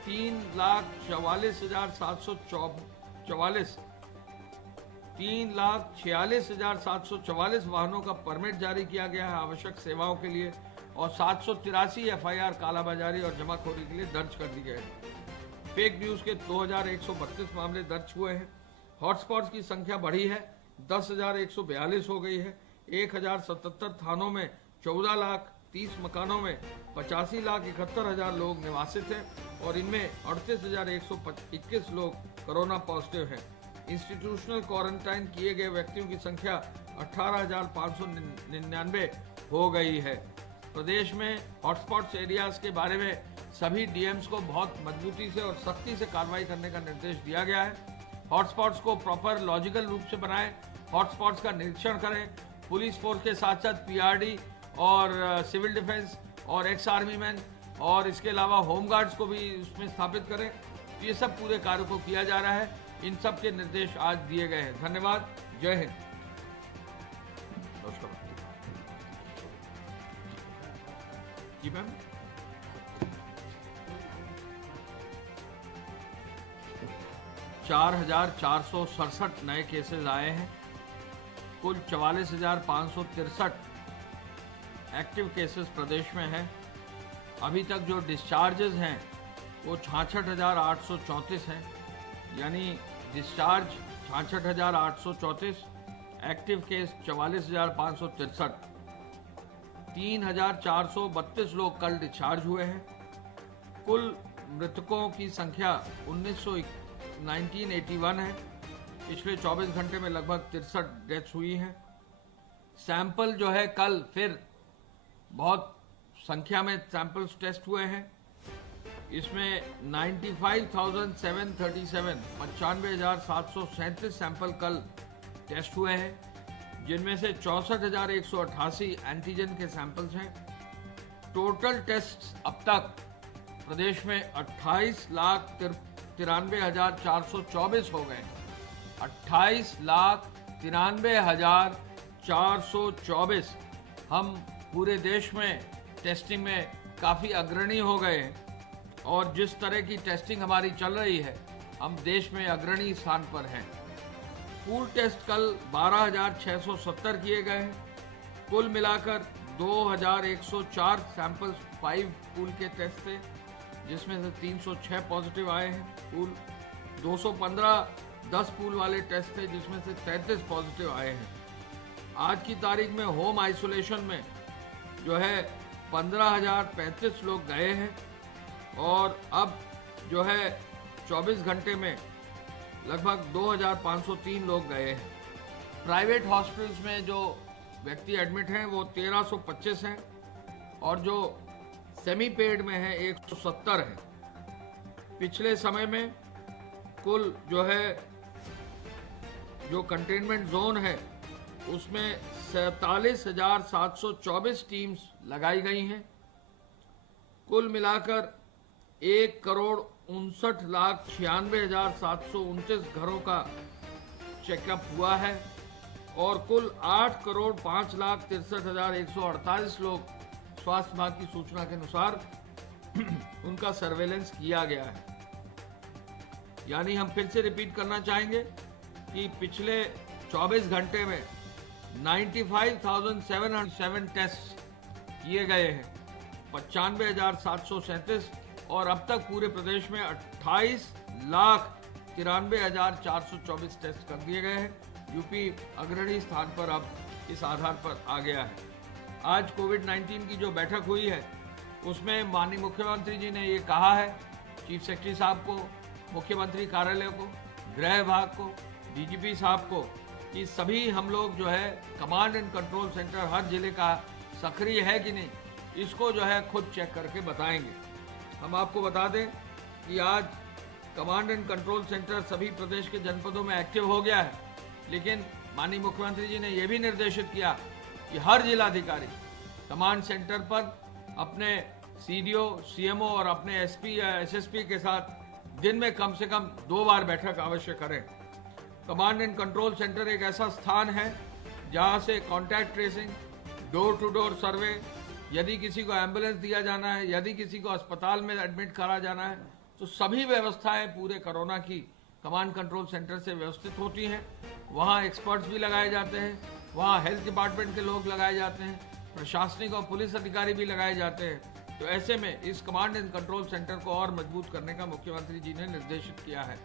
3,46,744 वाहनों का परमिट जारी किया गया है आवश्यक सेवाओं के लिए और 783 FIR कालाबाजारी और जमाखोरी के लिए दर्ज कर दी गए हैं। फेक न्यूज के 2,132 मामले दर्ज हुए हैं। हॉटस्पॉट्स की संख्या बढ़ी है, 10,142 हो गई है। 1,077 थानों में 14,30,000 मकानों में 85,71,000 लोग निवासित हैं और इनमें 38,121 लोग कोरोना पॉजिटिव हैं। इंस्टीट्यूशनल क्वारंटाइन किए गए व्यक्तियों की संख्या 18,599 हो गई है। प्रदेश में हॉटस्पॉट्स एरियाज के बारे में सभी डीएम्स को बहुत मजबूती से और सख्ती से कार्रवाई करने का निर्देश दिया गया है। हॉटस्पॉट्स को प्रॉपर लॉजिकल रूप से बनाएं, हॉटस्पॉट्स का निरीक्षण करें। पुलिस फोर्स के साथ साथ पीआरडी और सिविल डिफेंस और एक्स आर्मी मैन और इसके अलावा होमगार्ड्स को भी उसमें स्थापित करें। ये सब पूरे कार्य को किया जा रहा है। इन सब के निर्देश आज दिए गए हैं। धन्यवाद। जय हिंद। जी मैम। $4,467 नए केसेस आए हैं। कुल 44,563 एक्टिव केसेस प्रदेश में हैं। अभी तक जो डिस्चार्जेस हैं वो 66,834 हैं, यानी डिस्चार्ज 66,834, एक्टिव केस 44,563। 3,432 लोग कल डिस्चार्ज हुए हैं। कुल मृतकों की संख्या 1981 है। पिछले 24 घंटे में लगभग 63 डेथ्स हुई हैं। सैंपल जो है कल फिर बहुत संख्या में सैंपल्स टेस्ट हुए हैं। इसमें 95,737 95,737 सैंपल कल टेस्ट हुए हैं, जिनमें से 64,188 एंटीजन के सैंपल्स हैं। टोटल टेस्ट अब तक प्रदेश में 28,93,424 हो गए। 28,93,424 हम पूरे देश में टेस्टिंग में काफ़ी अग्रणी हो गए हैं और जिस तरह की टेस्टिंग हमारी चल रही है हम देश में अग्रणी स्थान पर हैं। पूल टेस्ट कल 12,670 किए गए हैं। कुल मिलाकर 2,104 सैंपल्स 5 पूल के टेस्ट थे, जिसमें से 306 पॉजिटिव आए हैं। पूल 215 10 पूल वाले टेस्ट थे, जिसमें से 33 पॉजिटिव आए हैं। आज की तारीख में होम आइसोलेशन में जो है 15,035 लोग गए हैं और अब जो है 24 घंटे में लगभग 2,503 लोग गए हैं। प्राइवेट हॉस्पिटल्स में जो व्यक्ति एडमिट हैं वो 1,325 हैं और जो सेमी पेड में है 170 है। पिछले समय में कुल जो है जो कंटेनमेंट जोन है उसमें 47,724 टीम्स लगाई गई हैं। कुल मिलाकर 1,59,96,729 घरों का चेकअप हुआ है और कुल 8,05,63,148 लोग स्वास्थ्य विभाग की सूचना के अनुसार उनका सर्वेलेंस किया गया है। यानी हम फिर से रिपीट करना चाहेंगे कि पिछले 24 घंटे में 95,707 टेस्ट किए गए हैं, 95,737 और अब तक पूरे प्रदेश में 28,93,424 टेस्ट कर दिए गए हैं। यूपी अग्रणी स्थान पर अब इस आधार पर आ गया है। आज कोविड-19 की जो बैठक हुई है उसमें माननीय मुख्यमंत्री जी ने ये कहा है, चीफ सेक्रेटरी साहब को, मुख्यमंत्री कार्यालय को, गृह विभाग को, डीजीपी साहब को कि सभी हम लोग जो है कमांड एंड कंट्रोल सेंटर हर जिले का सक्रिय है कि नहीं, इसको जो है खुद चेक करके बताएंगे। हम आपको बता दें कि आज कमांड एंड कंट्रोल सेंटर सभी प्रदेश के जनपदों में एक्टिव हो गया है, लेकिन माननीय मुख्यमंत्री जी ने यह भी निर्देशित किया कि हर जिलाधिकारी कमांड सेंटर पर अपने सीडीओ, सीएमओ और अपने एसपी या एसएसपी के साथ दिन में कम से कम 2 बार बैठक अवश्य करें। कमांड एंड कंट्रोल सेंटर एक ऐसा स्थान है जहां से contact tracing, door to door survey, यदि किसी को एम्बुलेंस दिया जाना है, यदि किसी को अस्पताल में एडमिट करा जाना है, तो सभी व्यवस्थाएं पूरे कोरोना की कमांड कंट्रोल सेंटर से व्यवस्थित होती हैं। वहाँ एक्सपर्ट्स भी लगाए जाते हैं, वहाँ हेल्थ डिपार्टमेंट के लोग लगाए जाते हैं, प्रशासनिक और पुलिस अधिकारी भी लगाए जाते हैं। तो ऐसे में इस कमांड एंड कंट्रोल सेंटर को और मजबूत करने का मुख्यमंत्री जी ने निर्देशित किया है।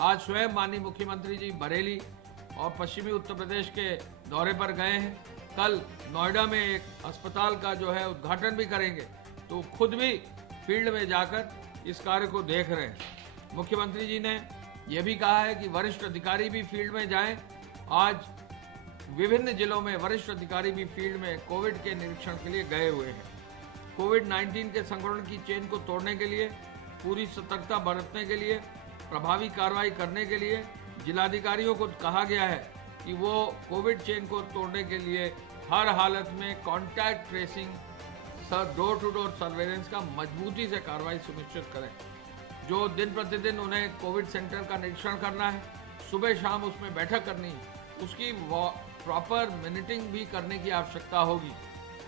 आज स्वयं माननीय मुख्यमंत्री जी बरेली और पश्चिमी उत्तर प्रदेश के दौरे पर गए हैं। कल नोएडा में एक अस्पताल का जो है उद्घाटन भी करेंगे, तो खुद भी फील्ड में जाकर इस कार्य को देख रहे हैं। मुख्यमंत्री जी ने यह भी कहा है कि वरिष्ठ अधिकारी भी फील्ड में जाएं। आज विभिन्न जिलों में वरिष्ठ अधिकारी भी फील्ड में कोविड के निरीक्षण के लिए गए हुए हैं। कोविड-19 के संक्रमण की चेन को तोड़ने के लिए, पूरी सतर्कता बरतने के लिए, प्रभावी कार्रवाई करने के लिए जिलाधिकारियों को कहा गया है कि वो कोविड चेन को तोड़ने के लिए हर हालत में contact tracing, door to door surveillance का मजबूती से कार्रवाई सुनिश्चित करें। जो दिन प्रतिदिन उन्हें कोविड सेंटर का निरीक्षण करना है, सुबह शाम उसमें बैठक करनी है, उसकी प्रॉपर मिनिटिंग भी करने की आवश्यकता होगी।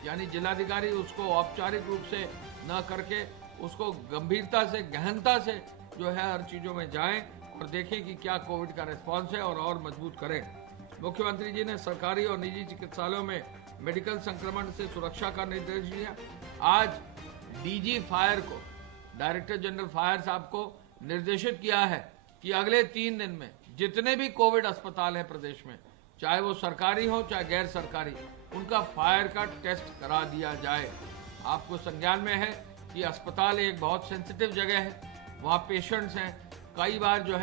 यानी जिलाधिकारी उसको औपचारिक रूप से न करके उसको गंभीरता से, गहनता से जो है हर चीज़ों में जाएं और देखें कि क्या कोविड का रिस्पॉन्स है और मजबूत करें। मुख्यमंत्री जी ने सरकारी और निजी चिकित्सालयों में मेडिकल संक्रमण से सुरक्षा का निर्देश दिया। आज डीजी फायर को, डायरेक्टर जनरल फायर साहब को निर्देशित किया है कि अगले 3 दिन में जितने भी कोविड अस्पताल हैं प्रदेश में, चाहे वो सरकारी हो चाहे गैर सरकारी, उनका फायर का टेस्ट करा दिया जाए। आपको संज्ञान में है कि अस्पताल एक बहुत सेंसिटिव जगह है, वहाँ पेशेंट्स हैं, कई बार जो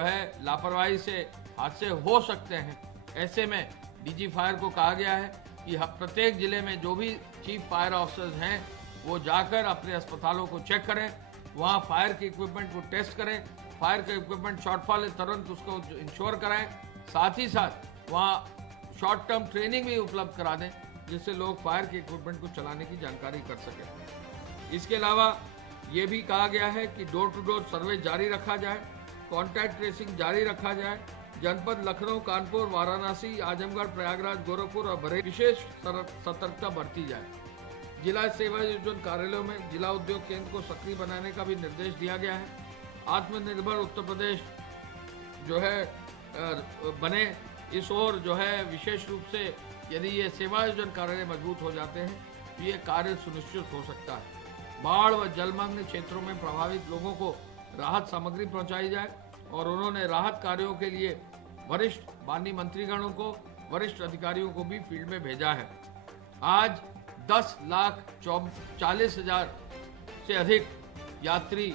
है लापरवाही से हादसे हो सकते हैं। ऐसे में डीजी फायर को कहा गया है कि प्रत्येक जिले में जो भी चीफ फायर ऑफिसर्स हैं वो जाकर अपने अस्पतालों को चेक करें, वहाँ फायर के इक्विपमेंट को टेस्ट करें, फायर का इक्विपमेंट शॉर्टफॉल है तुरंत उसको इंश्योर कराएं, साथ ही साथ वहाँ शॉर्ट टर्म ट्रेनिंग भी उपलब्ध करा दें जिससे लोग फायर के इक्विपमेंट को चलाने की जानकारी कर सकें। इसके अलावा ये भी कहा गया है कि डोर टू डोर सर्वे जारी रखा जाए, कॉन्टैक्ट ट्रेसिंग जारी रखा जाए। जनपद लखनऊ, कानपुर, वाराणसी, आजमगढ़, प्रयागराज, गोरखपुर और बरेली विशेष सतर्कता बरती जाए। जिला सेवा योजन कार्यालयों में जिला उद्योग केंद्र को सक्रिय बनाने का भी निर्देश दिया गया है। आत्मनिर्भर उत्तर प्रदेश जो है बने, इस ओर जो है विशेष रूप से यदि ये सेवा योजन कार्यालय मजबूत हो जाते हैं तो ये कार्य सुनिश्चित हो सकता है। बाढ़ व जलमग्न क्षेत्रों में प्रभावित लोगों को राहत सामग्री पहुंचाई जाए और उन्होंने राहत कार्यों के लिए वरिष्ठ माननीय मंत्रीगणों को, वरिष्ठ अधिकारियों को भी फील्ड में भेजा है। आज 10,40,000 से अधिक यात्री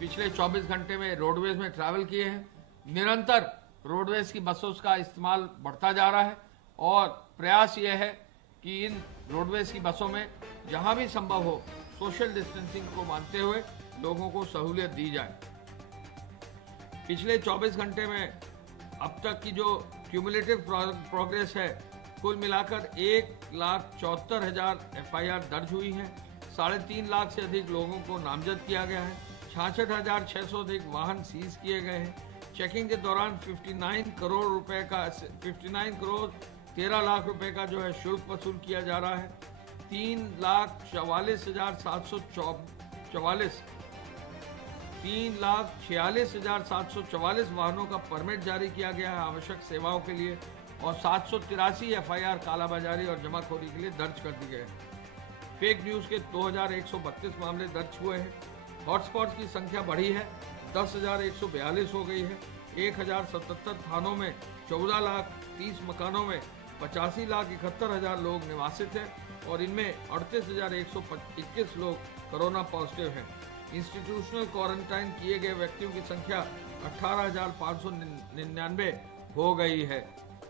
पिछले 24 घंटे में रोडवेज में ट्रैवल किए हैं। निरंतर रोडवेज की बसों का इस्तेमाल बढ़ता जा रहा है और प्रयास यह है कि इन रोडवेज की बसों में जहां भी संभव हो सोशल डिस्टेंसिंग को मानते हुए लोगों को सहूलियत दी जाए। पिछले 24 घंटे में अब तक की जो क्यूमुलेटिव प्रोग्रेस है, कुल मिलाकर 1,74,000 FIR दर्ज हुई है। 3.5 लाख से अधिक लोगों को नामजद किया गया है। 66,600 अधिक वाहन सीज किए गए हैं। चेकिंग के दौरान 59 करोड़ 13 लाख रुपए का जो है शुल्क वसूल किया जा रहा है। 3,46,744 वाहनों का परमिट जारी किया गया है आवश्यक सेवाओं के लिए और 783 FIR कालाबाजारी और जमाखोरी के लिए दर्ज कर दी गए हैं। फेक न्यूज़ के 2,132 मामले दर्ज हुए हैं। हॉटस्पॉट्स की संख्या बढ़ी है, 10,142 हो गई है। 1,077 थानों में 14,30 मकानों में 85,71,000 लोग निवासित हैं और इनमें 38,121 लोग कोरोना पॉजिटिव हैं। इंस्टीट्यूशनल क्वारंटाइन किए गए व्यक्तियों की संख्या 18,599 हो गई है।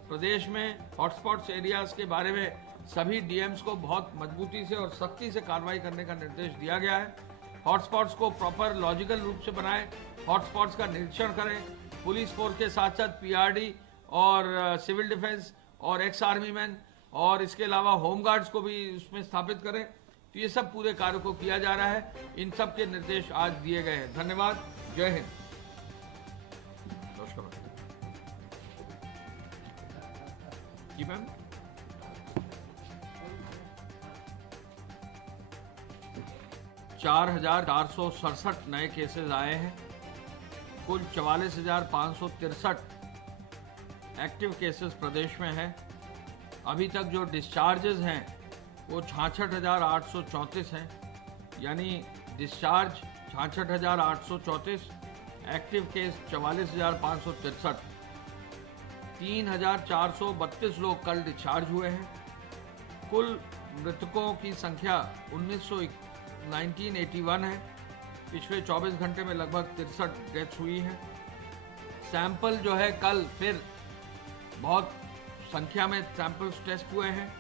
प्रदेश में हॉटस्पॉट्स एरियाज के बारे में सभी डीएम्स को बहुत मजबूती से और सख्ती से कार्रवाई करने का निर्देश दिया गया है। हॉटस्पॉट्स को प्रॉपर लॉजिकल रूप से बनाएं, हॉटस्पॉट्स का निरीक्षण करें, पुलिस फोर्स के साथ साथ पीआरडी और सिविल डिफेंस और एक्स आर्मी मैन और इसके अलावा होमगार्ड्स को भी उसमें स्थापित करें। तो ये सब पूरे कार्य को किया जा रहा है। इन सब के निर्देश आज दिए गए हैं। धन्यवाद। जय हिंद। जी मैम। चार 4,467 नए केसेस आए हैं। कुल 44,563 एक्टिव केसेस प्रदेश में है। अभी तक जो डिस्चार्जेस हैं वो 66,834 हैं, यानी डिस्चार्ज 66,834, एक्टिव केस 44,563। 3,432 लोग कल डिस्चार्ज हुए हैं। कुल मृतकों की संख्या 1981 है। पिछले 24 घंटे में लगभग 63 डेथ्स हुई हैं। सैंपल जो है कल फिर बहुत संख्या में सैंपल्स टेस्ट हुए हैं।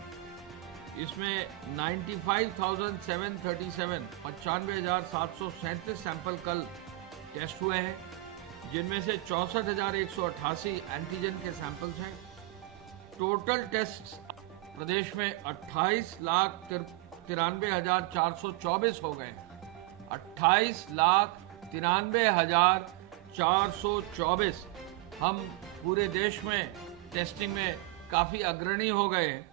इसमें 95,737 95,737 सैंपल कल टेस्ट हुए हैं, जिनमें से 64,188 एंटीजन के सैंपल्स हैं। टोटल टेस्ट प्रदेश में 28,93,424 हो गए। 28,93,424 हम पूरे देश में टेस्टिंग में काफ़ी अग्रणी हो गए हैं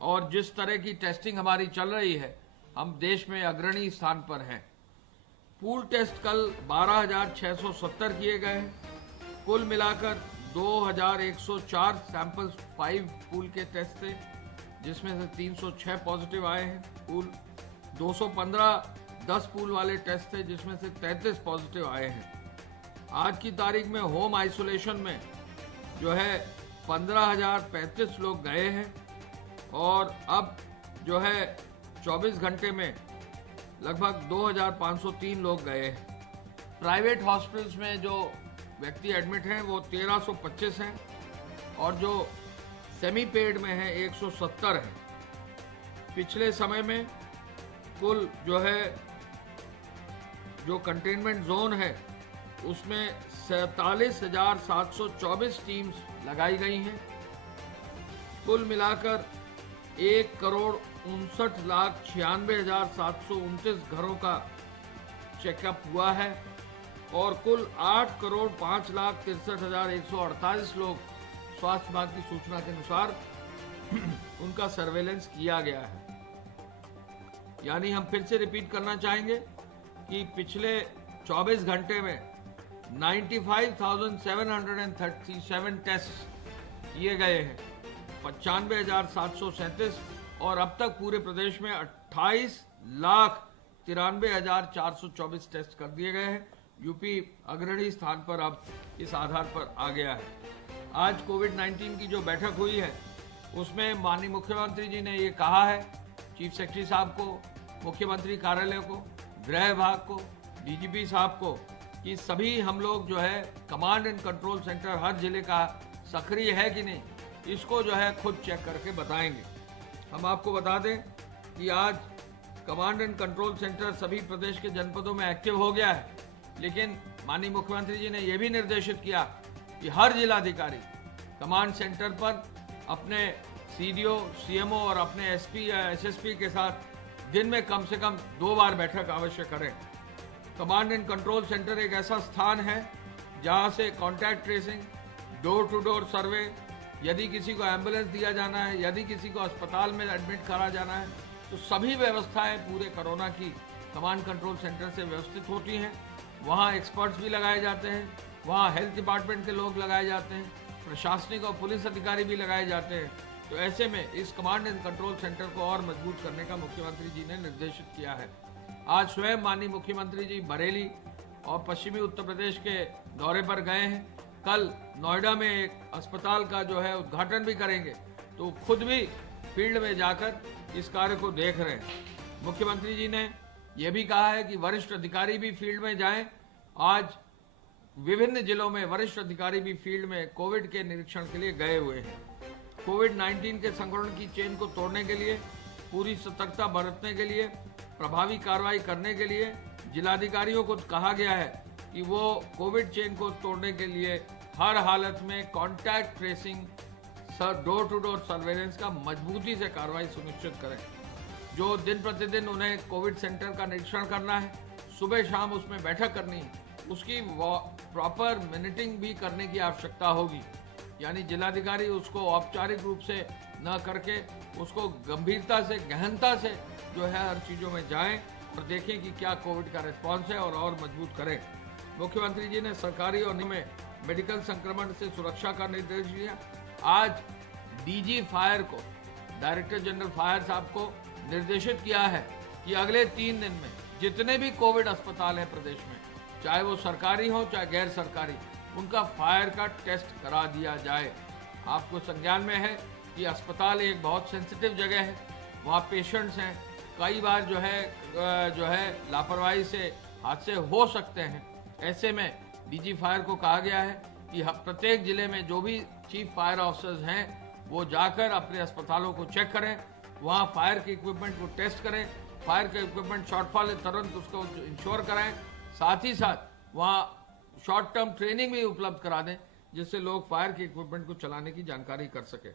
और जिस तरह की टेस्टिंग हमारी चल रही है हम देश में अग्रणी स्थान पर हैं। पूल टेस्ट कल 12,670 किए गए हैं। कुल मिलाकर 2,104 सैंपल्स 5 पूल के टेस्ट थे, जिसमें से 306 पॉजिटिव आए हैं। पूल 215 10 पूल वाले टेस्ट थे, जिसमें से 33 पॉजिटिव आए हैं। आज की तारीख में होम आइसोलेशन में जो है 15,035 लोग गए हैं और अब जो है 24 घंटे में लगभग 2,503 लोग गए हैं। प्राइवेट हॉस्पिटल्स में जो व्यक्ति एडमिट हैं वो 1,325 हैं और जो सेमी पेड में है 170 हैं। पिछले समय में कुल जो है जो कंटेनमेंट जोन है उसमें 47,724 टीम्स लगाई गई हैं। कुल मिलाकर 1,59,96,729 घरों का चेकअप हुआ है और कुल 8,05,63,148 लोग स्वास्थ्य विभाग की सूचना के अनुसार उनका सर्वेलेंस किया गया है। यानी हम फिर से रिपीट करना चाहेंगे कि पिछले 24 घंटे में 95,737 टेस्ट किए गए हैं, 95,737 और अब तक पूरे प्रदेश में 28,93,424 टेस्ट कर दिए गए हैं। यूपी अग्रणी स्थान पर अब इस आधार पर आ गया है। आज कोविड-19 की जो बैठक हुई है उसमें माननीय मुख्यमंत्री जी ने ये कहा है, चीफ सेक्रेटरी साहब को, मुख्यमंत्री कार्यालय को, गृह विभाग को, डीजीपी साहब को, कि सभी हम लोग जो है कमांड एंड कंट्रोल सेंटर हर जिले का सक्रिय है कि नहीं, इसको जो है खुद चेक करके बताएंगे। हम आपको बता दें कि आज कमांड एंड कंट्रोल सेंटर सभी प्रदेश के जनपदों में एक्टिव हो गया है, लेकिन माननीय मुख्यमंत्री जी ने यह भी निर्देशित किया कि हर जिलाधिकारी कमांड सेंटर पर अपने सीडीओ, सीएमओ और अपने एसपी या एसएसपी के साथ दिन में कम से कम 2 बार बैठक अवश्य करें। कमांड एंड कंट्रोल सेंटर एक ऐसा स्थान है जहां से contact tracing, door to door survey, यदि किसी को एम्बुलेंस दिया जाना है, यदि किसी को अस्पताल में एडमिट करा जाना है, तो सभी व्यवस्थाएं पूरे कोरोना की कमांड कंट्रोल सेंटर से व्यवस्थित होती हैं। वहाँ एक्सपर्ट्स भी लगाए जाते हैं, वहाँ हेल्थ डिपार्टमेंट के लोग लगाए जाते हैं, प्रशासनिक और पुलिस अधिकारी भी लगाए जाते हैं। तो ऐसे में इस कमांड एंड कंट्रोल सेंटर को और मजबूत करने का मुख्यमंत्री जी ने निर्देशित किया है। आज स्वयं माननीय मुख्यमंत्री जी बरेली और पश्चिमी उत्तर प्रदेश के दौरे पर गए हैं। कल नोएडा में एक अस्पताल का जो है उद्घाटन भी करेंगे, तो खुद भी फील्ड में जाकर इस कार्य को देख रहे हैं। मुख्यमंत्री जी ने ये भी कहा है कि वरिष्ठ अधिकारी भी फील्ड में जाएं। आज विभिन्न जिलों में वरिष्ठ अधिकारी भी फील्ड में कोविड के निरीक्षण के लिए गए हुए हैं। कोविड-19 के संक्रमण की चेन को तोड़ने के लिए, पूरी सतर्कता बरतने के लिए, प्रभावी कार्रवाई करने के लिए जिलाधिकारियों को कहा गया है कि वो कोविड चेन को तोड़ने के लिए हर हालत में contact tracing, door to door surveillance का मजबूती से कार्रवाई सुनिश्चित करें। जो दिन प्रतिदिन उन्हें कोविड सेंटर का निरीक्षण करना है, सुबह शाम उसमें बैठक करनी है, उसकी प्रॉपर मिनिटिंग भी करने की आवश्यकता होगी। यानी जिलाधिकारी उसको औपचारिक रूप से न करके उसको गंभीरता से, गहनता से जो है हर चीज़ों में जाएं और देखें कि क्या कोविड का रिस्पॉन्स है और मजबूत करें। मुख्यमंत्री जी ने सरकारी और निजी में मेडिकल संक्रमण से सुरक्षा का निर्देश दिया। आज डीजी फायर को, डायरेक्टर जनरल फायर साहब को निर्देशित किया है कि अगले 3 दिन में जितने भी कोविड अस्पताल हैं प्रदेश में, चाहे वो सरकारी हो चाहे गैर सरकारी, उनका फायर का टेस्ट करा दिया जाए। आपको संज्ञान में है कि अस्पताल एक बहुत सेंसिटिव जगह है, वहाँ पेशेंट्स हैं, कई बार जो है लापरवाही से हादसे हो सकते हैं। ऐसे में डीजी फायर को कहा गया है कि प्रत्येक जिले में जो भी चीफ फायर ऑफिसर्स हैं वो जाकर अपने अस्पतालों को चेक करें, वहाँ फायर के इक्विपमेंट को टेस्ट करें, फायर के इक्विपमेंट शॉर्टफॉल तुरंत उसको इंश्योर कराएं, साथ ही साथ वहाँ शॉर्ट टर्म ट्रेनिंग भी उपलब्ध करा दें जिससे लोग फायर के इक्विपमेंट को चलाने की जानकारी कर सके।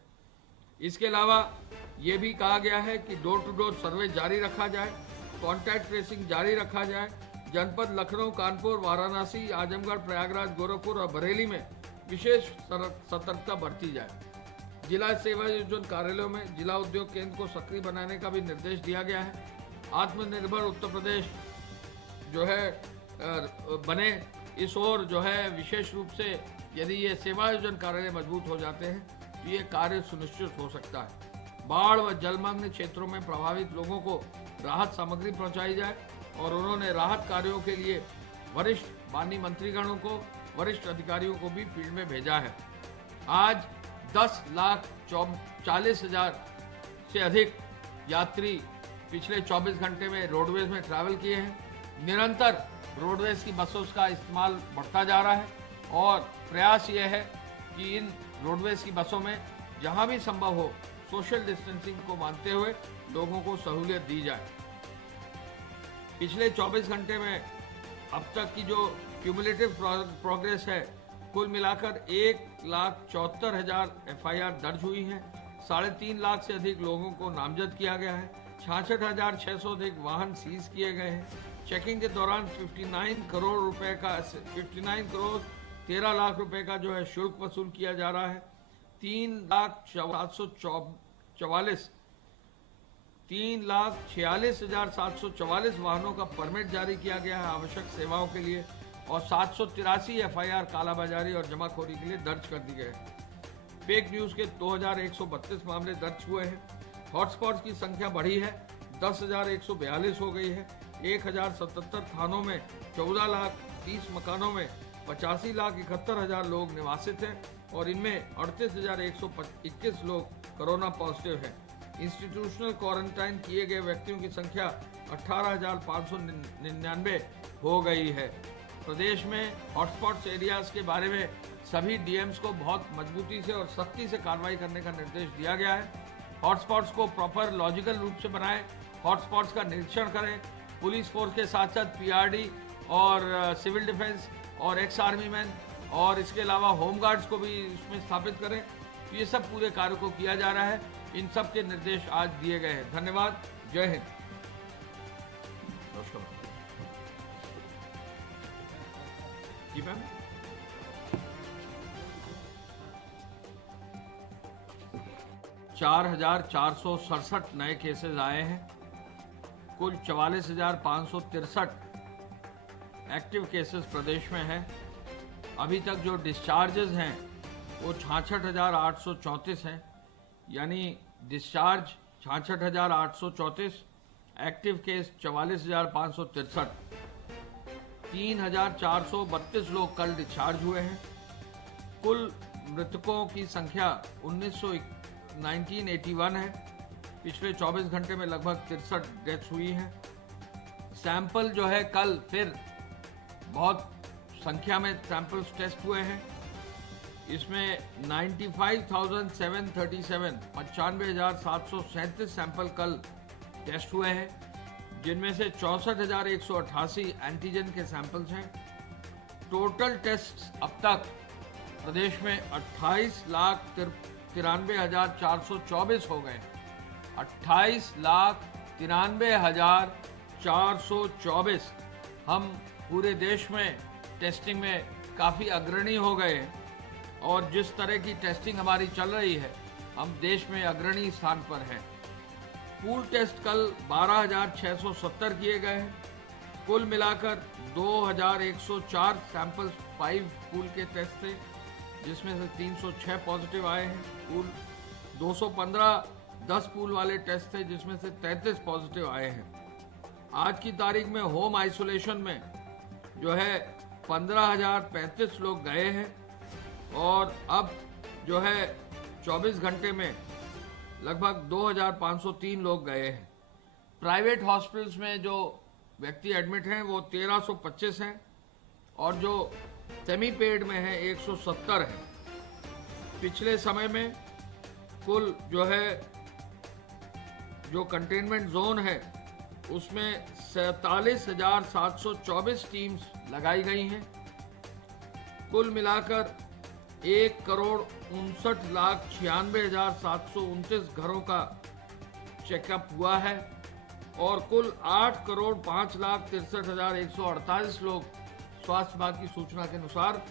इसके अलावा ये भी कहा गया है कि डोर टू डोर सर्वे जारी रखा जाए, कॉन्टैक्ट ट्रेसिंग जारी रखा जाए। जनपद लखनऊ, कानपुर, वाराणसी, आजमगढ़, प्रयागराज, गोरखपुर और बरेली में विशेष सतर्कता बरती जाए। जिला सेवा योजन कार्यालयों में जिला उद्योग केंद्र को सक्रिय बनाने का भी निर्देश दिया गया है। आत्मनिर्भर उत्तर प्रदेश जो है बने, इस ओर जो है विशेष रूप से यदि ये सेवा योजन कार्यालय मजबूत हो जाते हैं तो ये कार्य सुनिश्चित हो सकता है। बाढ़ व जलमग्न क्षेत्रों में प्रभावित लोगों को राहत सामग्री पहुंचाई जाए और उन्होंने राहत कार्यों के लिए वरिष्ठ माननीय मंत्रीगणों को, वरिष्ठ अधिकारियों को भी फील्ड में भेजा है। आज 10,40,000 से अधिक यात्री पिछले 24 घंटे में रोडवेज में ट्रैवल किए हैं। निरंतर रोडवेज की बसों का इस्तेमाल बढ़ता जा रहा है और प्रयास यह है कि इन रोडवेज की बसों में जहां भी संभव हो सोशल डिस्टेंसिंग को मानते हुए लोगों को सहूलियत दी जाए। पिछले 24 घंटे में अब तक की जो क्यूमुलेटिव प्रोग्रेस है, कुल मिलाकर 1,74,000 FIR दर्ज हुई है। 3.5 लाख से अधिक लोगों को नामजद किया गया है। 66,600 अधिक वाहन सीज किए गए हैं। चेकिंग के दौरान 59 करोड़ 13 लाख रुपए का जो है शुल्क वसूल किया जा रहा है। 3,46,744 वाहनों का परमिट जारी किया गया है आवश्यक सेवाओं के लिए और 783 FIR कालाबाजारी और जमाखोरी के लिए दर्ज कर दी गए। फेक न्यूज के 2,132 मामले दर्ज हुए हैं। हॉटस्पॉट्स की संख्या बढ़ी है, 10,142 हो गई है। 1,077 थानों में 14,30 मकानों में 85,71,000 लोग निवासित हैं और इनमें 38,121 लोग कोरोना पॉजिटिव हैं। इंस्टीट्यूशनल क्वारंटाइन किए गए व्यक्तियों की संख्या 18,599 हो गई है। प्रदेश में हॉटस्पॉट्स एरियाज के बारे में सभी डीएम्स को बहुत मजबूती से और सख्ती से कार्रवाई करने का निर्देश दिया गया है। हॉटस्पॉट्स को प्रॉपर लॉजिकल रूप से बनाएं, हॉटस्पॉट्स का निरीक्षण करें। पुलिस फोर्स के साथ साथ पीआरडी और सिविल डिफेंस और एक्स आर्मी मैन और इसके अलावा होमगार्ड्स को भी इसमें स्थापित करें। तो ये सब पूरे कार्य को किया जा रहा है। इन सब के निर्देश आज दिए गए हैं। धन्यवाद। जय हिंद। नमस्कार जी मैम। चार 4,467 नए केसेस आए हैं। कुल 44,563 एक्टिव केसेस प्रदेश में हैं। अभी तक जो डिस्चार्जेस हैं वो 66,834 हैं, यानी डिस्चार्ज 66,834, एक्टिव केस 44,563। 3,432 लोग कल डिस्चार्ज हुए हैं। कुल मृतकों की संख्या 1981 है। पिछले 24 घंटे में लगभग 63 डेथ्स हुई हैं। सैंपल जो है कल फिर बहुत संख्या में सैंपल्स टेस्ट हुए हैं। इसमें 95,737 95,737 सैंपल कल टेस्ट हुए हैं, जिनमें से 64,188 एंटीजन के सैंपल्स हैं। टोटल टेस्ट अब तक प्रदेश में 28,93,424 हो गए। 28,93,424 हम पूरे देश में टेस्टिंग में काफ़ी अग्रणी हो गए हैं और जिस तरह की टेस्टिंग हमारी चल रही है हम देश में अग्रणी स्थान पर हैं। पूल टेस्ट कल 12,670 किए गए हैं। कुल मिलाकर 2,104 सैंपल्स 5 पूल के टेस्ट थे, जिसमें से 306 पॉजिटिव आए हैं। पूल 215 10 पूल वाले टेस्ट थे, जिसमें से 33 पॉजिटिव आए हैं। आज की तारीख में होम आइसोलेशन में जो है 15,035 लोग गए हैं और अब जो है 24 घंटे में लगभग 2,503 लोग गए हैं। प्राइवेट हॉस्पिटल्स में जो व्यक्ति एडमिट हैं वो 1,325 हैं और जो सेमी पेड में है 170 हैं। पिछले समय में कुल जो है जो कंटेनमेंट जोन है उसमें 47,724 टीम्स लगाई गई हैं। कुल मिलाकर 1,59,96,729 घरों का चेकअप हुआ है और कुल 8,05,63,148 लोग स्वास्थ्य विभाग की सूचना के अनुसार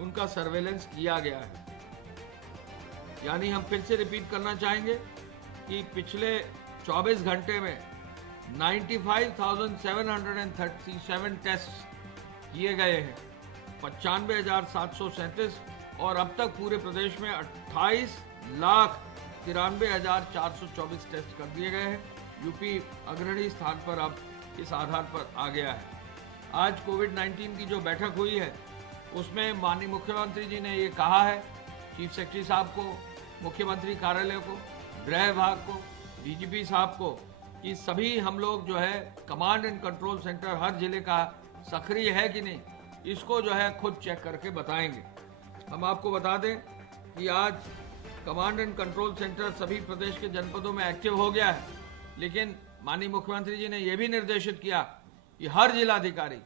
उनका सर्वेलेंस किया गया है। यानी हम फिर से रिपीट करना चाहेंगे कि पिछले 24 घंटे में 95,737 टेस्ट किए गए हैं, 95,737 और अब तक पूरे प्रदेश में 28,93,424 टेस्ट कर दिए गए हैं। यूपी अग्रणी स्थान पर अब इस आधार पर आ गया है। आज कोविड-19 की जो बैठक हुई है उसमें माननीय मुख्यमंत्री जी ने ये कहा है, चीफ सेक्रेटरी साहब को, मुख्यमंत्री कार्यालय को, गृह विभाग को, डीजीपी साहब को, कि सभी हम लोग जो है कमांड एंड कंट्रोल सेंटर हर जिले का सक्रिय है कि नहीं, इसको जो है खुद चेक करके बताएंगे। हम आपको बता दें कि आज कमांड एंड कंट्रोल सेंटर सभी प्रदेश के जनपदों में एक्टिव हो गया है, लेकिन माननीय मुख्यमंत्री जी ने यह भी निर्देशित किया कि हर जिलाधिकारी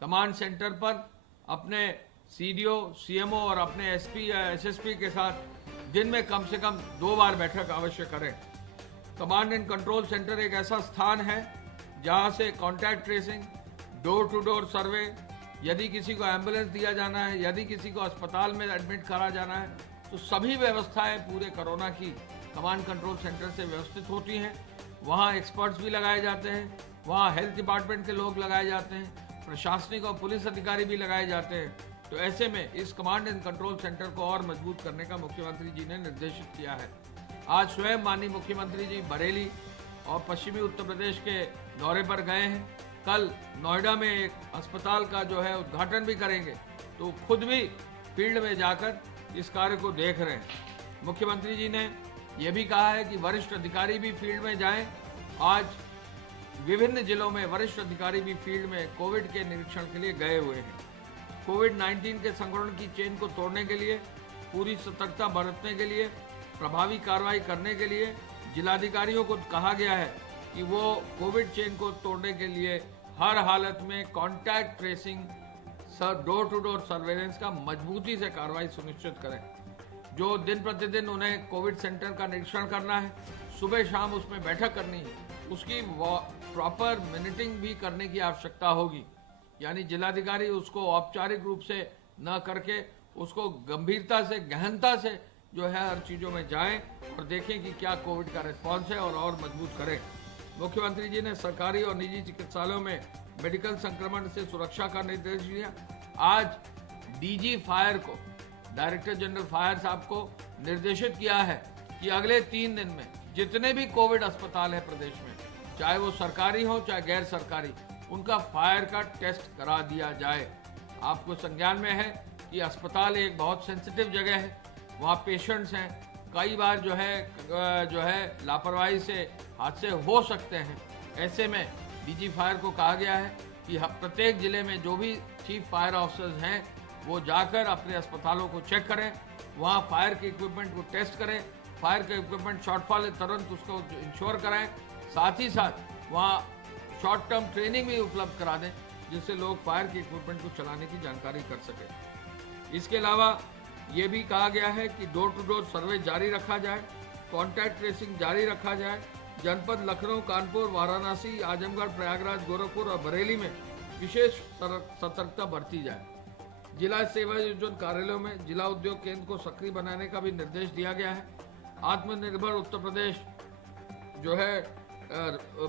कमांड सेंटर पर अपने सीडीओ, सीएमओ और अपने एसपी या एसएसपी के साथ दिन में कम से कम 2 बार बैठक अवश्य करें। कमांड एंड कंट्रोल सेंटर एक ऐसा स्थान है जहां से contact tracing, door to door survey, यदि किसी को एम्बुलेंस दिया जाना है, यदि किसी को अस्पताल में एडमिट करा जाना है, तो सभी व्यवस्थाएं पूरे कोरोना की कमांड कंट्रोल सेंटर से व्यवस्थित होती हैं। वहाँ एक्सपर्ट्स भी लगाए जाते हैं, वहाँ हेल्थ डिपार्टमेंट के लोग लगाए जाते हैं, प्रशासनिक और पुलिस अधिकारी भी लगाए जाते हैं। तो ऐसे में इस कमांड एंड कंट्रोल सेंटर को और मजबूत करने का मुख्यमंत्री जी ने निर्देशित किया है। आज स्वयं माननीय मुख्यमंत्री जी बरेली और पश्चिमी उत्तर प्रदेश के दौरे पर गए हैं। कल नोएडा में एक अस्पताल का जो है उद्घाटन भी करेंगे, तो खुद भी फील्ड में जाकर इस कार्य को देख रहे हैं। मुख्यमंत्री जी ने यह भी कहा है कि वरिष्ठ अधिकारी भी फील्ड में जाएं। आज विभिन्न जिलों में वरिष्ठ अधिकारी भी फील्ड में कोविड के निरीक्षण के लिए गए हुए हैं। कोविड-19 के संक्रमण की चेन को तोड़ने के लिए, पूरी सतर्कता बरतने के लिए, प्रभावी कार्रवाई करने के लिए जिलाधिकारियों को कहा गया है कि वो कोविड चेन को तोड़ने के लिए हर हालत में contact tracing, door to door surveillance का मजबूती से कार्रवाई सुनिश्चित करें। जो दिन प्रतिदिन उन्हें कोविड सेंटर का निरीक्षण करना है, सुबह शाम उसमें बैठक करनी है, उसकी प्रॉपर मिनिटिंग भी करने की आवश्यकता होगी। यानी जिलाधिकारी उसको औपचारिक रूप से न करके उसको गंभीरता से, गहनता से जो है हर चीज़ों में जाएं और देखें कि क्या कोविड का रिस्पॉन्स है और मजबूत करें। मुख्यमंत्री जी ने सरकारी और निजी चिकित्सालयों में मेडिकल संक्रमण से सुरक्षा का निर्देश दिया। आज डीजी फायर को, डायरेक्टर जनरल फायर साहब को निर्देशित किया है कि अगले 3 दिन में जितने भी कोविड अस्पताल है प्रदेश में, चाहे वो सरकारी हो चाहे गैर सरकारी, उनका फायर का टेस्ट करा दिया जाए। आपको संज्ञान में है कि अस्पताल एक बहुत सेंसिटिव जगह है, वहाँ पेशेंट्स हैं, कई बार जो है लापरवाही से हादसे हो सकते हैं। ऐसे में डीजी फायर को कहा गया है कि प्रत्येक जिले में जो भी चीफ फायर ऑफिसर्स हैं वो जाकर अपने अस्पतालों को चेक करें, वहाँ फायर के इक्विपमेंट को टेस्ट करें, फायर का इक्विपमेंट शॉर्टफॉल है तुरंत उसको इंश्योर कराएं, साथ ही साथ वहाँ शॉर्ट टर्म ट्रेनिंग भी उपलब्ध करा दें जिससे लोग फायर के इक्विपमेंट को चलाने की जानकारी कर सकें। इसके अलावा ये भी कहा गया है कि डोर टू डोर सर्वे जारी रखा जाए, कॉन्टैक्ट ट्रेसिंग जारी रखा जाए, जनपद लखनऊ, कानपुर, वाराणसी, आजमगढ़, प्रयागराज, गोरखपुर और बरेली में विशेष सतर्कता बरती जाए। जिला सेवा योजन कार्यालयों में जिला उद्योग केंद्र को सक्रिय बनाने का भी निर्देश दिया गया है। आत्मनिर्भर उत्तर प्रदेश जो है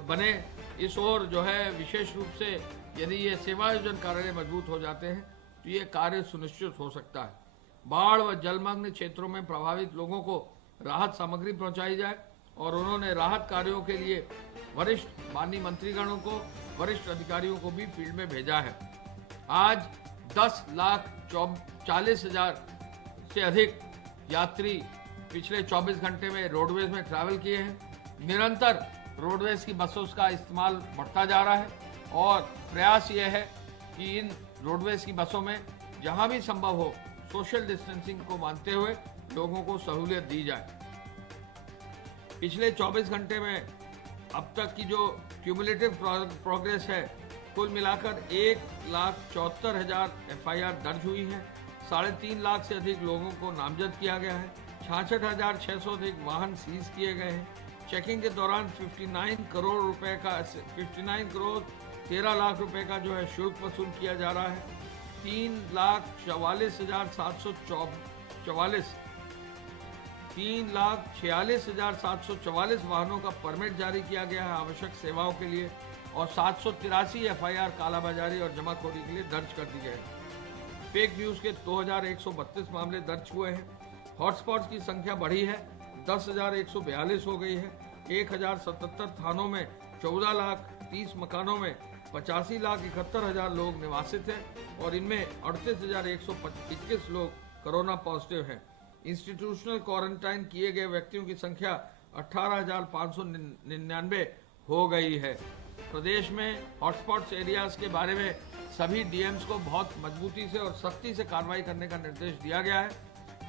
बने, इस ओर जो है विशेष रूप से यदि ये सेवा योजन कार्यालय मजबूत हो जाते हैं तो ये कार्य सुनिश्चित हो सकता है। बाढ़ व जलमग्न क्षेत्रों में प्रभावित लोगों को राहत सामग्री पहुंचाई जाए और उन्होंने राहत कार्यों के लिए वरिष्ठ माननीय मंत्रीगणों को, वरिष्ठ अधिकारियों को भी फील्ड में भेजा है। आज 10,40,000 से अधिक यात्री पिछले 24 घंटे में रोडवेज में ट्रैवल किए हैं। निरंतर रोडवेज की बसों का इस्तेमाल बढ़ता जा रहा है और प्रयास ये है कि इन रोडवेज की बसों में जहां भी संभव हो सोशल डिस्टेंसिंग को मानते हुए लोगों को सहूलियत दी जाए। पिछले 24 घंटे में अब तक की जो क्यूमुलेटिव प्रोग्रेस है, कुल मिलाकर 1,74,000 FIR दर्ज हुई है। 3.5 लाख से अधिक लोगों को नामजद किया गया है। 66,600 अधिक वाहन सीज किए गए हैं। चेकिंग के दौरान 59 करोड़ रुपए का 59 करोड़ 13 लाख रुपए का जो है शुल्क वसूल किया जा रहा है। 3,46,744 वाहनों का परमिट जारी किया गया है आवश्यक सेवाओं के लिए और 783 FIR कालाबाजारी और जमाखोरी के लिए दर्ज कर दी गए हैं। फेक न्यूज के 2,132 मामले दर्ज हुए हैं। हॉटस्पॉट्स की संख्या बढ़ी है, 10,142 हो गई है। 1,077 थानों में 14,30,000 मकानों में 85,71,000 लोग निवासित हैं और इनमें 38,121 लोग कोरोना पॉजिटिव हैं। इंस्टीट्यूशनल क्वारंटाइन किए गए व्यक्तियों की संख्या 18,599 हो गई है। प्रदेश में हॉटस्पॉट्स एरियाज के बारे में सभी डीएम्स को बहुत मजबूती से और सख्ती से कार्रवाई करने का निर्देश दिया गया है।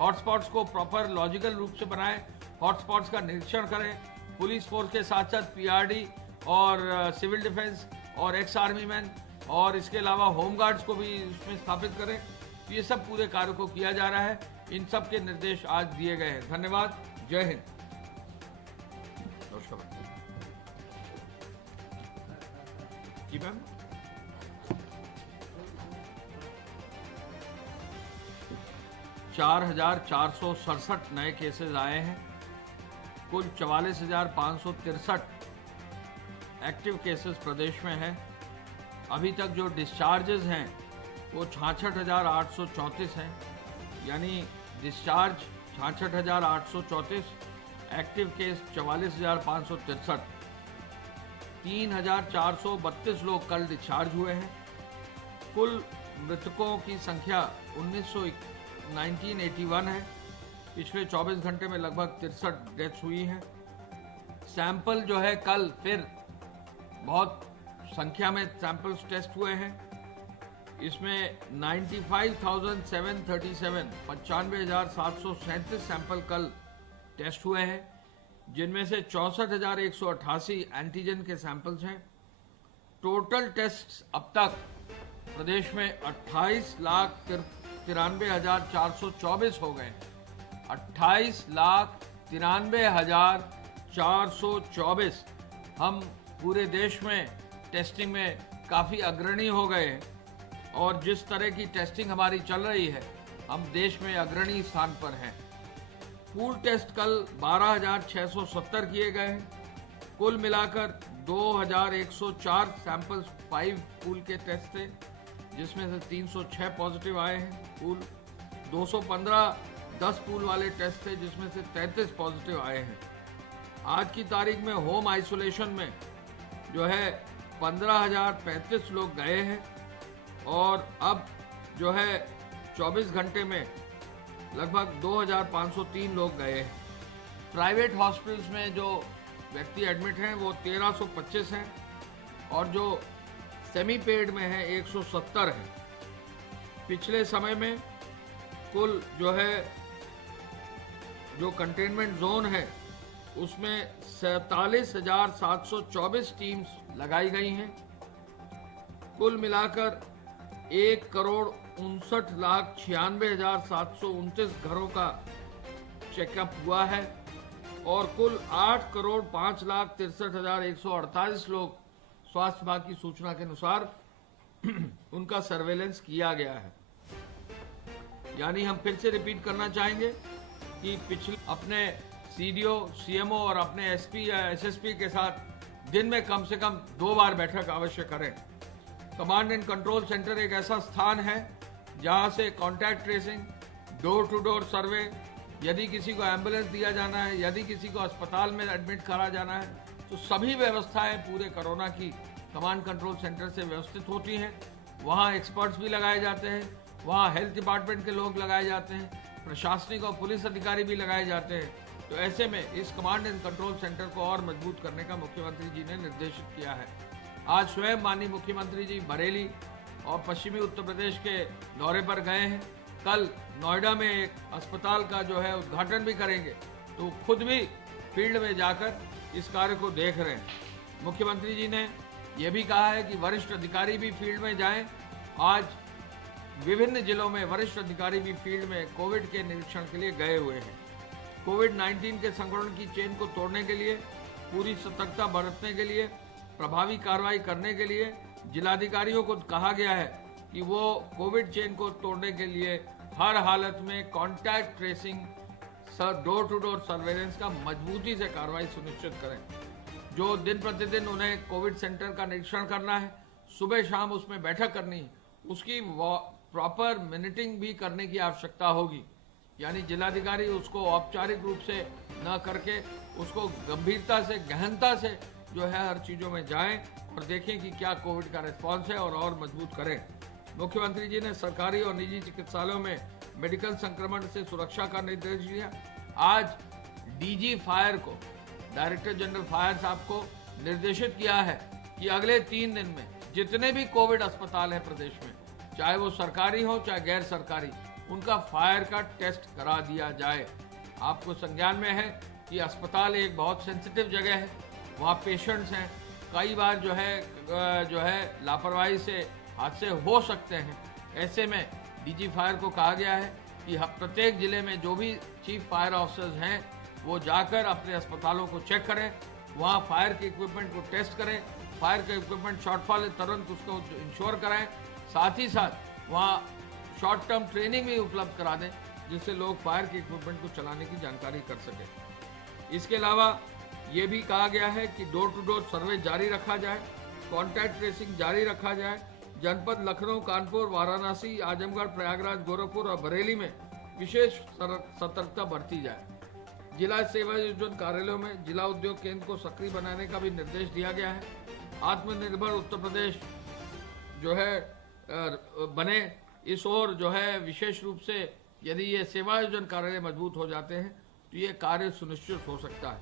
हॉटस्पॉट्स को प्रॉपर लॉजिकल रूप से बनाएं, हॉटस्पॉट्स का निरीक्षण करें। पुलिस फोर्स के साथ साथ पीआरडी और सिविल डिफेंस और एक्स आर्मी मैन और इसके अलावा होमगार्ड्स को भी इसमें स्थापित करें। तो ये सब पूरे कार्य को किया जा रहा है। इन सब के निर्देश आज दिए गए हैं। धन्यवाद। जय हिंद। नमस्कार जी मैम। चार 4,467 नए केसेस आए हैं। कुल 44,563 एक्टिव केसेस प्रदेश में हैं। अभी तक जो डिस्चार्जेस हैं वो 66,834 हैं, यानी डिस्चार्ज 66,834, एक्टिव केस 44,563। 3,432 लोग कल डिस्चार्ज हुए हैं। कुल मृतकों की संख्या 1981 है। पिछले 24 घंटे में लगभग 63 डेथ्स हुई हैं। सैंपल जो है कल फिर बहुत संख्या में सैंपल्स टेस्ट हुए हैं। इसमें 95,737 95,737 सैंपल कल टेस्ट हुए हैं, जिनमें से 64,188 एंटीजन के सैंपल्स हैं। टोटल टेस्ट अब तक प्रदेश में 28,93,424 हो गए। 28,93,424 हम पूरे देश में टेस्टिंग में काफ़ी अग्रणी हो गए हैं और जिस तरह की टेस्टिंग हमारी चल रही है हम देश में अग्रणी स्थान पर हैं। पूल टेस्ट कल 12,670 किए गए हैं। कुल मिलाकर 2,104 सैंपल्स 5 पूल के टेस्ट थे, जिसमें से 306 पॉजिटिव आए हैं। पूल 215 10 पूल वाले टेस्ट थे, जिसमें से 33 पॉजिटिव आए हैं। आज की तारीख में होम आइसोलेशन में जो है 15,035 लोग गए हैं और अब जो है 24 घंटे में लगभग 2,503 लोग गए हैं। प्राइवेट हॉस्पिटल्स में जो व्यक्ति एडमिट हैं वो 1,325 हैं और जो सेमी पेड में है 170 है। पिछले समय में कुल जो कंटेनमेंट जोन है उसमें 47,724 टीम्स लगाई गई हैं। कुल मिलाकर 1,59,96,729 घरों का चेकअप हुआ है और कुल 8,05,63,148 लोग स्वास्थ्य विभाग की सूचना के अनुसार उनका सर्वेलेंस किया गया है। यानी हम फिर से रिपीट करना चाहेंगे कि पिछले अपने सीडीओ, सीएमओ और अपने एसपी या एसएसपी के साथ दिन में कम से कम 2 बार बैठक अवश्य करें। कमांड एंड कंट्रोल सेंटर एक ऐसा स्थान है जहां से contact tracing, door to door survey, यदि किसी को एम्बुलेंस दिया जाना है, यदि किसी को अस्पताल में एडमिट करा जाना है, तो सभी व्यवस्थाएं पूरे कोरोना की कमांड कंट्रोल सेंटर से व्यवस्थित होती हैं। वहां एक्सपर्ट्स भी लगाए जाते हैं, वहां हेल्थ डिपार्टमेंट के लोग लगाए जाते हैं, प्रशासनिक और पुलिस अधिकारी भी लगाए जाते हैं। तो ऐसे में इस कमांड एंड कंट्रोल सेंटर को और मजबूत करने का मुख्यमंत्री जी ने निर्देशित किया है। आज स्वयं माननीय मुख्यमंत्री जी बरेली और पश्चिमी उत्तर प्रदेश के दौरे पर गए हैं। कल नोएडा में एक अस्पताल का उद्घाटन भी करेंगे, तो खुद भी फील्ड में जाकर इस कार्य को देख रहे हैं। मुख्यमंत्री जी ने यह भी कहा है कि वरिष्ठ अधिकारी भी फील्ड में जाएं। आज विभिन्न जिलों में वरिष्ठ अधिकारी भी फील्ड में कोविड के निरीक्षण के लिए गए हुए हैं। कोविड-19 के संक्रमण की चेन को तोड़ने के लिए, पूरी सतर्कता बरतने के लिए, प्रभावी कार्रवाई करने के लिए जिलाधिकारियों को कहा गया है कि वो कोविड चेन को तोड़ने के लिए हर हालत में contact tracing, door to door surveillance का मजबूती से कार्रवाई सुनिश्चित करें। जो दिन प्रतिदिन उन्हें कोविड सेंटर का निरीक्षण करना है, सुबह शाम उसमें बैठक करनी है, उसकी प्रॉपर मिनिटिंग भी करने की आवश्यकता होगी। यानी जिलाधिकारी उसको औपचारिक रूप से न करके उसको गंभीरता से, गहनता से हर चीजों में जाएं और देखें कि क्या कोविड का रिस्पॉन्स है और मजबूत करें। मुख्यमंत्री जी ने सरकारी और निजी चिकित्सालयों में मेडिकल संक्रमण से सुरक्षा का निर्देश दिया। आज डीजी फायर को, डायरेक्टर जनरल फायर साहब को निर्देशित किया है कि अगले 3 दिन में जितने भी कोविड अस्पताल हैं प्रदेश में, चाहे वो सरकारी हो चाहे गैर सरकारी, उनका फायर का टेस्ट करा दिया जाए। आपको संज्ञान में है कि अस्पताल एक बहुत सेंसिटिव जगह है, वहाँ पेशेंट्स हैं, कई बार लापरवाही से हादसे हो सकते हैं। ऐसे में डीजी फायर को कहा गया है कि प्रत्येक जिले में जो भी चीफ फायर ऑफिसर्स हैं वो जाकर अपने अस्पतालों को चेक करें, वहाँ फायर के इक्विपमेंट को टेस्ट करें, फायर का इक्विपमेंट शॉर्टफॉल है तुरंत उसको इंश्योर कराएं, साथ ही साथ वहाँ शॉर्ट टर्म ट्रेनिंग भी उपलब्ध करा दें जिससे लोग फायर के इक्विपमेंट को चलाने की जानकारी कर सकें। इसके अलावा ये भी कहा गया है कि डोर टू डोर सर्वे जारी रखा जाए, कॉन्टैक्ट ट्रेसिंग जारी रखा जाए। जनपद लखनऊ, कानपुर, वाराणसी, आजमगढ़, प्रयागराज, गोरखपुर और बरेली में विशेष सतर्कता बरती जाए। जिला सेवा योजना कार्यालयों में जिला उद्योग केंद्र को सक्रिय बनाने का भी निर्देश दिया गया है। आत्मनिर्भर उत्तर प्रदेश बने, इस ओर विशेष रूप से यदि ये सेवा योजना कार्यालय मजबूत हो जाते हैं तो ये कार्य सुनिश्चित हो सकता है।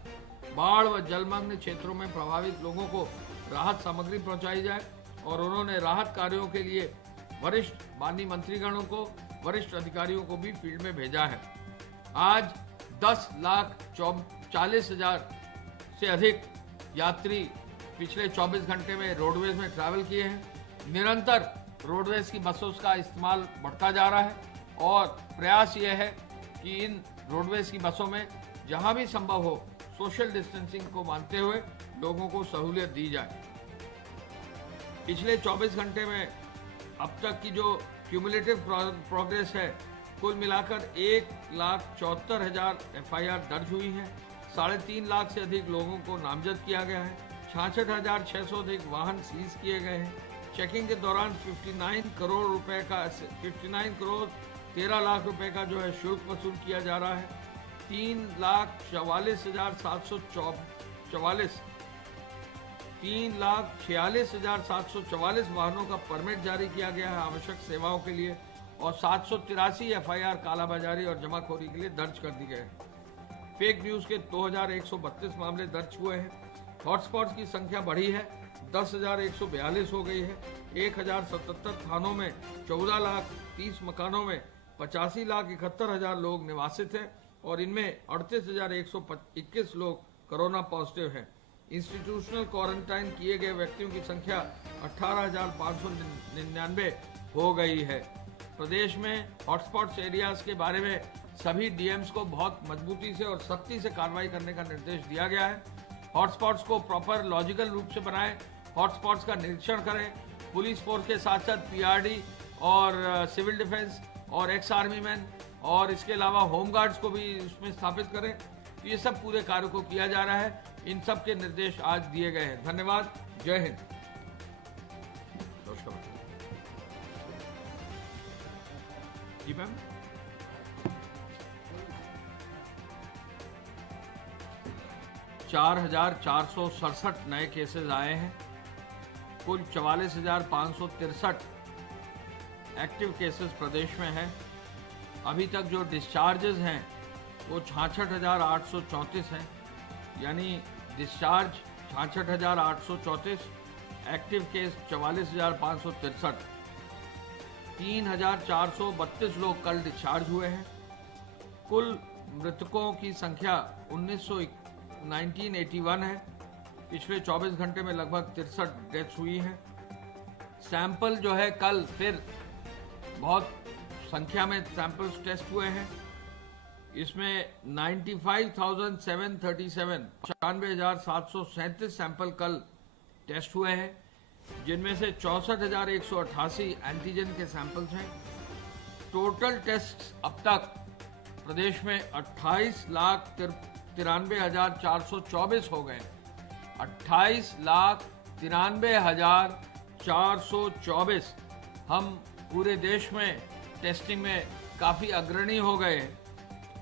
बाढ़ व जलमग्न क्षेत्रों में प्रभावित लोगों को राहत सामग्री पहुंचाई जाए और उन्होंने राहत कार्यों के लिए वरिष्ठ माननीय मंत्रीगणों को, वरिष्ठ अधिकारियों को भी फील्ड में भेजा है। आज 10,40,000 से अधिक यात्री पिछले 24 घंटे में रोडवेज में ट्रैवल किए हैं। निरंतर रोडवेज की बसों का इस्तेमाल बढ़ता जा रहा है और प्रयास यह है कि इन रोडवेज की बसों में जहां भी संभव हो सोशल डिस्टेंसिंग को मानते हुए लोगों को सहूलियत दी जाए। पिछले 24 घंटे में अब तक की जो क्यूमुलेटिव प्रोग्रेस है, कुल मिलाकर 1,74,000 FIR दर्ज हुई है। 3.5 लाख से अधिक लोगों को नामजद किया गया है। 66,600 अधिक वाहन सीज किए गए हैं। चेकिंग के दौरान 59 करोड़ 13 लाख रुपए का शुल्क वसूल किया जा रहा है। 3,46,744 वाहनों का परमिट जारी किया गया है आवश्यक सेवाओं के लिए और 783 FIR कालाबाजारी और जमाखोरी के लिए दर्ज कर दी गए हैं। फेक न्यूज के 2,132 मामले दर्ज हुए हैं। हॉटस्पॉट्स की संख्या बढ़ी है। 10,142 हो गई है। 1,077 थानों में 14,30 मकानों में 85,71,000 लोग निवासित हैं और इनमें 38,121 लोग कोरोना पॉजिटिव हैं। इंस्टीट्यूशनल क्वारंटाइन किए गए व्यक्तियों की संख्या 18,599 हो गई है। प्रदेश में हॉटस्पॉट्स एरियाज के बारे में सभी डीएम्स को बहुत मजबूती से और सख्ती से कार्रवाई करने का निर्देश दिया गया है। हॉटस्पॉट्स को प्रॉपर लॉजिकल रूप से बनाएं, हॉटस्पॉट्स का निरीक्षण करें। पुलिस फोर्स के साथ साथ पीआरडी और सिविल डिफेंस और एक्स आर्मी मैन और इसके अलावा होमगार्ड्स को भी इसमें स्थापित करें। ये सब पूरे कार्य को किया जा रहा है। इन सब के निर्देश आज दिए गए हैं। धन्यवाद। जय हिंद। जी मैम। चार 4,467 नए केसेस आए हैं। कुल 44,563 एक्टिव केसेस प्रदेश में हैं। अभी तक जो डिस्चार्जेस हैं वो 66,834 हैं, यानी डिस्चार्ज 66,834, एक्टिव केस 44,563। 3,432 लोग कल डिस्चार्ज हुए हैं। कुल मृतकों की संख्या 1981 है। पिछले 24 घंटे में लगभग 63 डेथ्स हुई हैं। सैंपल जो है कल फिर बहुत संख्या में सैंपल्स टेस्ट हुए हैं। इसमें 95,737 95,737 सैंपल कल टेस्ट हुए हैं, जिनमें से 64,188 एंटीजन के सैंपल्स हैं। टोटल टेस्ट अब तक प्रदेश में 28,93,424 हो गए। 28,93,424 हम पूरे देश में टेस्टिंग में काफ़ी अग्रणी हो गए हैं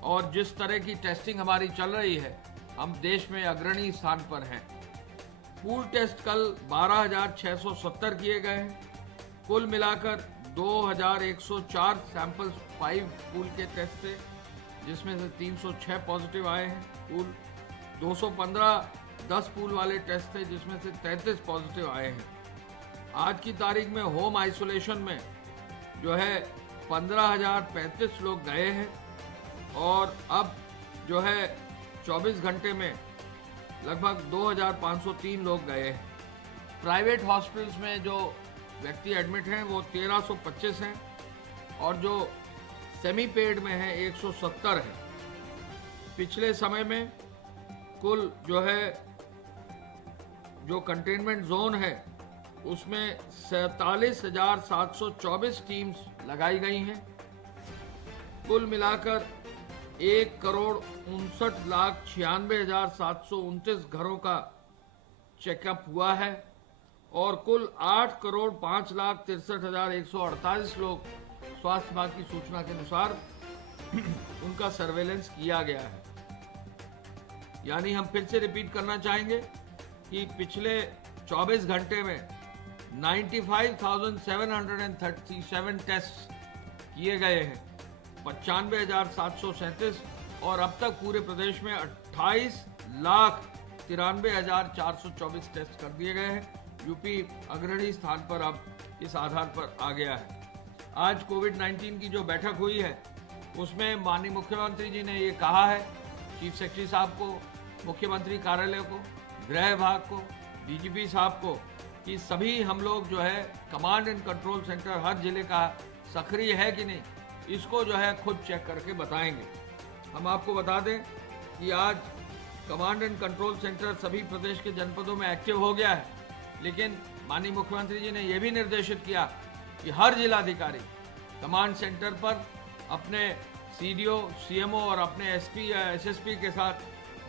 और जिस तरह की टेस्टिंग हमारी चल रही है हम देश में अग्रणी स्थान पर हैं। पूल टेस्ट कल 12,670 किए गए हैं। कुल मिलाकर 2,104 सैंपल्स 5 पूल के टेस्ट थे, जिसमें से 306 पॉजिटिव आए हैं। पूल 215 10 पूल वाले टेस्ट थे, जिसमें से 33 पॉजिटिव आए हैं। आज की तारीख में होम आइसोलेशन में जो है 15,035 लोग गए हैं और अब जो है 24 घंटे में लगभग 2,503 लोग गए हैं। प्राइवेट हॉस्पिटल्स में जो व्यक्ति एडमिट हैं वो 1,325 हैं और जो सेमी पेड में है 170 है। पिछले समय में कुल जो है जो कंटेनमेंट जोन है उसमें 47,724 टीम्स लगाई गई हैं। कुल मिलाकर 1,59,96,729 घरों का चेकअप हुआ है और कुल 8,05,63,148 लोग स्वास्थ्य विभाग की सूचना के अनुसार उनका सर्वेलेंस किया गया है। यानी हम फिर से रिपीट करना चाहेंगे कि पिछले 24 घंटे में 95,737 टेस्ट किए गए हैं, 95,737 और अब तक पूरे प्रदेश में 28,93,424 टेस्ट कर दिए गए हैं। यूपी अग्रणी स्थान पर अब इस आधार पर आ गया है। आज कोविड-19 की जो बैठक हुई है उसमें माननीय मुख्यमंत्री जी ने ये कहा है, चीफ सेक्रेटरी साहब को, मुख्यमंत्री कार्यालय को, गृह विभाग को, डीजीपी साहब को, कि सभी हम लोग जो है कमांड एंड कंट्रोल सेंटर हर जिले का सक्रिय है कि नहीं, इसको जो है खुद चेक करके बताएंगे। हम आपको बता दें कि आज कमांड एंड कंट्रोल सेंटर सभी प्रदेश के जनपदों में एक्टिव हो गया है, लेकिन माननीय मुख्यमंत्री जी ने यह भी निर्देशित किया कि हर जिलाधिकारी कमांड सेंटर पर अपने सीडीओ, सीएमओ और अपने एसपी या एसएसपी के साथ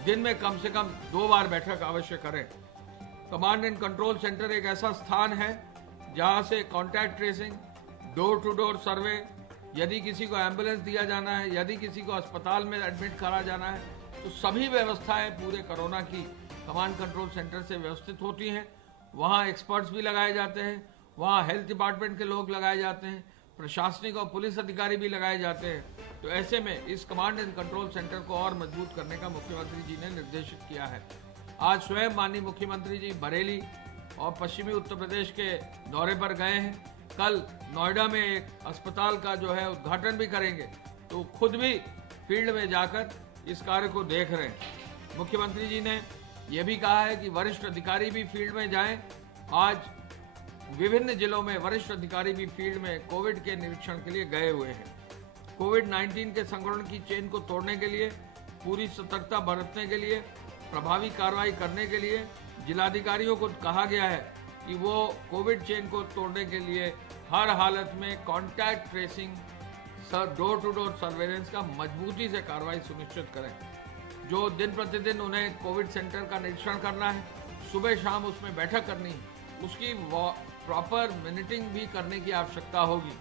दिन में कम से कम 2 बार बैठक अवश्य करें। कमांड एंड कंट्रोल सेंटर एक ऐसा स्थान है जहां से contact tracing, door to door survey, यदि किसी को एम्बुलेंस दिया जाना है, यदि किसी को अस्पताल में एडमिट करा जाना है, तो सभी व्यवस्थाएं पूरे कोरोना की कमांड कंट्रोल सेंटर से व्यवस्थित होती हैं। वहाँ एक्सपर्ट्स भी लगाए जाते हैं, वहाँ हेल्थ डिपार्टमेंट के लोग लगाए जाते हैं, प्रशासनिक और पुलिस अधिकारी भी लगाए जाते हैं। तो ऐसे में इस कमांड एंड कंट्रोल सेंटर को और मजबूत करने का मुख्यमंत्री जी ने निर्देशित किया है। आज स्वयं माननीय मुख्यमंत्री जी बरेली और पश्चिमी उत्तर प्रदेश के दौरे पर गए हैं। कल नोएडा में एक अस्पताल का जो है उद्घाटन भी करेंगे, तो खुद भी फील्ड में जाकर इस कार्य को देख रहे हैं। मुख्यमंत्री जी ने यह भी कहा है कि वरिष्ठ अधिकारी भी फील्ड में जाएं। आज विभिन्न जिलों में वरिष्ठ अधिकारी भी फील्ड में कोविड के निरीक्षण के लिए गए हुए हैं। कोविड-19 के संक्रमण की चेन को तोड़ने के लिए, पूरी सतर्कता बरतने के लिए, प्रभावी कार्रवाई करने के लिए जिलाधिकारियों को कहा गया है कि वो कोविड चेन को तोड़ने के लिए हर हालत में contact tracing, door to door surveillance का मजबूती से कार्रवाई सुनिश्चित करें। जो दिन प्रतिदिन उन्हें कोविड सेंटर का निरीक्षण करना है, सुबह शाम उसमें बैठक करनी है, उसकी प्रॉपर मिनिटिंग भी करने की आवश्यकता होगी।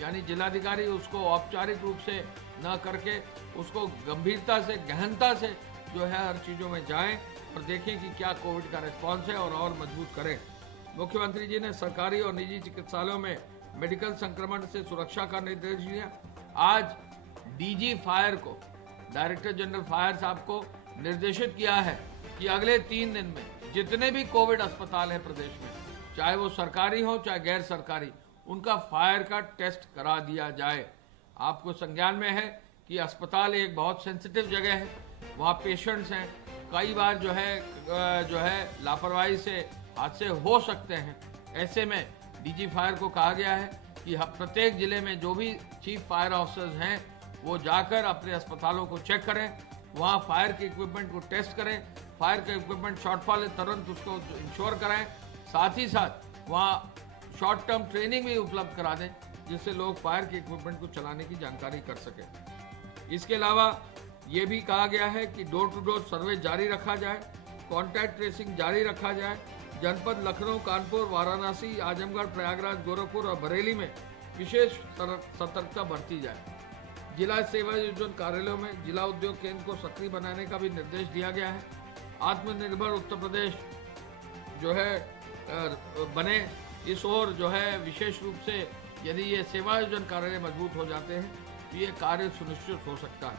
यानी जिलाधिकारी उसको औपचारिक रूप से न करके उसको गंभीरता से, गहनता से जो है हर चीज़ों में जाएं और देखें कि क्या कोविड का रिस्पॉन्स है और मजबूत करें। मुख्यमंत्री जी ने सरकारी और निजी चिकित्सालयों में मेडिकल संक्रमण से सुरक्षा का निर्देश दिया। आज डीजी फायर को, डायरेक्टर जनरल फायर साहब को निर्देशित किया है कि अगले 3 दिन में जितने भी कोविड अस्पताल हैं प्रदेश में, चाहे वो सरकारी हो चाहे गैर सरकारी, उनका फायर का टेस्ट करा दिया जाए। आपको संज्ञान में है कि अस्पताल एक बहुत सेंसिटिव जगह है, वहाँ पेशेंट्स हैं, कई बार जो है लापरवाही से हादसे हो सकते हैं। ऐसे में डीजी फायर को कहा गया है कि प्रत्येक जिले में जो भी चीफ फायर ऑफिसर्स हैं वो जाकर अपने अस्पतालों को चेक करें, वहाँ फायर के इक्विपमेंट को टेस्ट करें, फायर का इक्विपमेंट शॉर्टफॉल है तुरंत उसको इंश्योर कराएं, साथ ही साथ वहाँ शॉर्ट टर्म ट्रेनिंग भी उपलब्ध करा दें जिससे लोग फायर के इक्विपमेंट को चलाने की जानकारी कर सकें। इसके अलावा ये भी कहा गया है कि डोर टू डोर सर्वे जारी रखा जाए, कॉन्टैक्ट ट्रेसिंग जारी रखा जाए। जनपद लखनऊ, कानपुर, वाराणसी, आजमगढ़, प्रयागराज, गोरखपुर और बरेली में विशेष सतर्कता बरती जाए। जिला सेवा योजन कार्यालयों में जिला उद्योग केंद्र को सक्रिय बनाने का भी निर्देश दिया गया है। आत्मनिर्भर उत्तर प्रदेश जो है बने, इस ओर जो है विशेष रूप से यदि ये सेवा योजन कार्यालय मजबूत हो जाते हैं तो ये कार्य सुनिश्चित हो सकता है।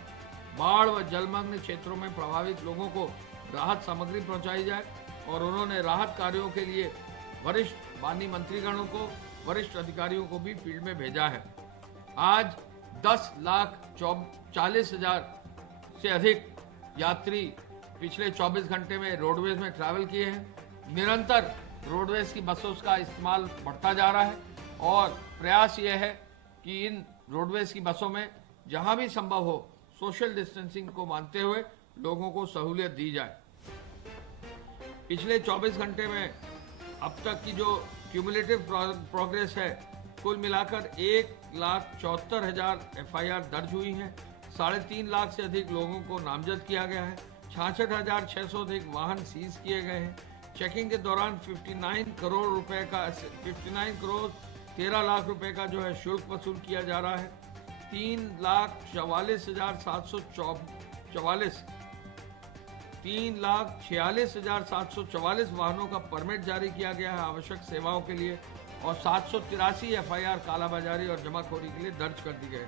बाढ़ व जलमग्न क्षेत्रों में प्रभावित लोगों को राहत सामग्री पहुंचाई जाए और उन्होंने राहत कार्यों के लिए वरिष्ठ माननीय मंत्रीगणों को, वरिष्ठ अधिकारियों को भी फील्ड में भेजा है। आज 10,40,000 से अधिक यात्री पिछले 24 घंटे में रोडवेज में ट्रैवल किए हैं। निरंतर रोडवेज की बसों का इस्तेमाल बढ़ता जा रहा है और प्रयास यह है कि इन रोडवेज की बसों में जहां भी संभव हो सोशल डिस्टेंसिंग को मानते हुए लोगों को सहूलियत दी जाए। पिछले 24 घंटे में अब तक की जो क्यूमुलेटिव प्रोग्रेस है, कुल मिलाकर 1,74,000 FIR दर्ज हुई है। 3.5 लाख से अधिक लोगों को नामजद किया गया है। 66,600 अधिक वाहन सीज किए गए हैं। चेकिंग के दौरान 59 करोड़ 13 लाख रुपए का जो है शुल्क वसूल किया जा रहा है। 3,46,744 वाहनों का परमिट जारी किया गया है आवश्यक सेवाओं के लिए और 783 FIR कालाबाजारी और जमाखोरी के लिए दर्ज कर दी गए।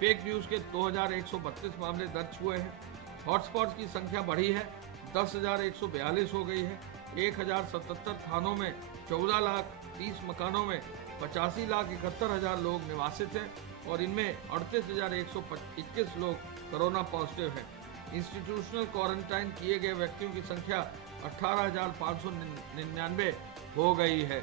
फेक न्यूज के 2,132 मामले दर्ज हुए हैं। हॉटस्पॉट्स की संख्या बढ़ी है, 10,142 हो गई है। 1,077 थानों में 14,30 मकानों में 85,71,000 लोग निवासित हैं और इनमें 38,121 लोग कोरोना पॉजिटिव हैं। इंस्टीट्यूशनल क्वारंटाइन किए गए व्यक्तियों की संख्या 18,599 हो गई है।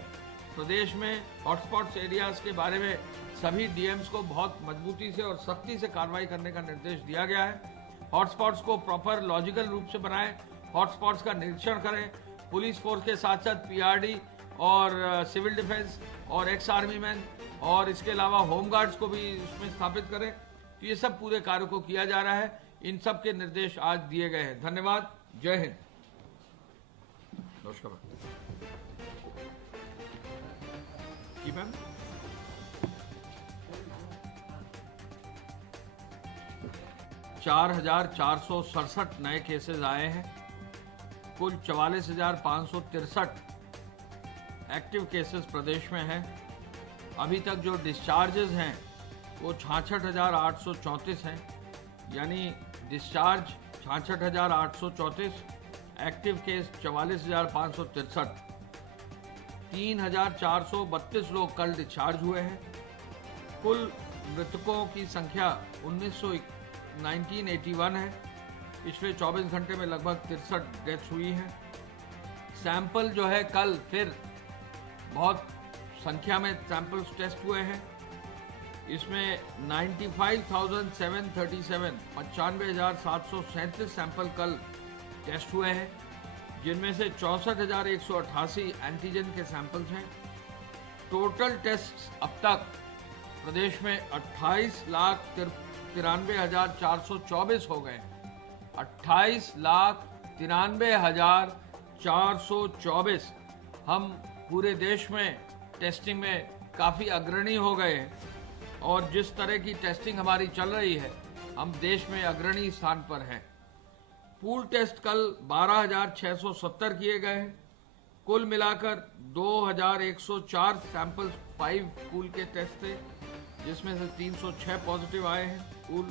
प्रदेश में हॉटस्पॉट्स एरियाज के बारे में सभी डीएम्स को बहुत मजबूती से और सख्ती से कार्रवाई करने का निर्देश दिया गया है। हॉटस्पॉट्स को प्रॉपर लॉजिकल रूप से बनाएं, हॉटस्पॉट्स का निरीक्षण करें। पुलिस फोर्स के साथ साथ पीआरडी और सिविल डिफेंस और एक्स आर्मी मैन और इसके अलावा होमगार्ड्स को भी इसमें स्थापित करें। तो ये सब पूरे कार्य को किया जा रहा है। इन सब के निर्देश आज दिए गए हैं। धन्यवाद। जय हिंद। नमस्कार जी मैम। ,4,467 नए केसेस आए हैं। कुल 44,563 एक्टिव केसेस प्रदेश में हैं। अभी तक जो डिस्चार्जेस हैं वो 66,834 हैं, यानी डिस्चार्ज 66,834, एक्टिव केस 44,563। 3,432 लोग कल डिस्चार्ज हुए हैं। कुल मृतकों की संख्या 1981 है। पिछले 24 घंटे में लगभग 63 डेथ्स हुई हैं। सैंपल जो है कल फिर बहुत संख्या में सैंपल्स टेस्ट हुए हैं। इसमें 95,737 95,737 सैंपल कल टेस्ट हुए हैं, जिनमें से 64,188 एंटीजन के सैंपल्स हैं। टोटल टेस्ट अब तक प्रदेश में 28,93,424 हो गए। 28,93,424 हम पूरे देश में टेस्टिंग में काफ़ी अग्रणी हो गए हैं और जिस तरह की टेस्टिंग हमारी चल रही है, हम देश में अग्रणी स्थान पर हैं। पूल टेस्ट कल 12,670 किए गए हैं। कुल मिलाकर 2,104 सैंपल्स 5 पूल के टेस्ट थे, जिसमें से 306 पॉजिटिव आए हैं। पूल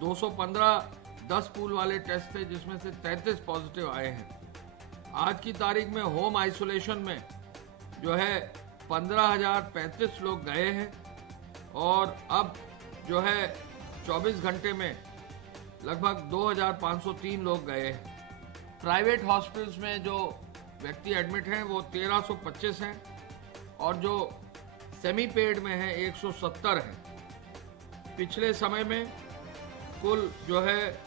215 10 पूल वाले टेस्ट थे, जिसमें से 33 पॉजिटिव आए हैं। आज की तारीख में होम आइसोलेशन में जो है 15,035 लोग गए हैं और अब जो है 24 घंटे में लगभग 2,503 लोग गए हैं। प्राइवेट हॉस्पिटल्स में जो व्यक्ति एडमिट हैं वो 1,325 हैं और जो सेमी पेड में है 170 हैं। पिछले समय में कुल जो है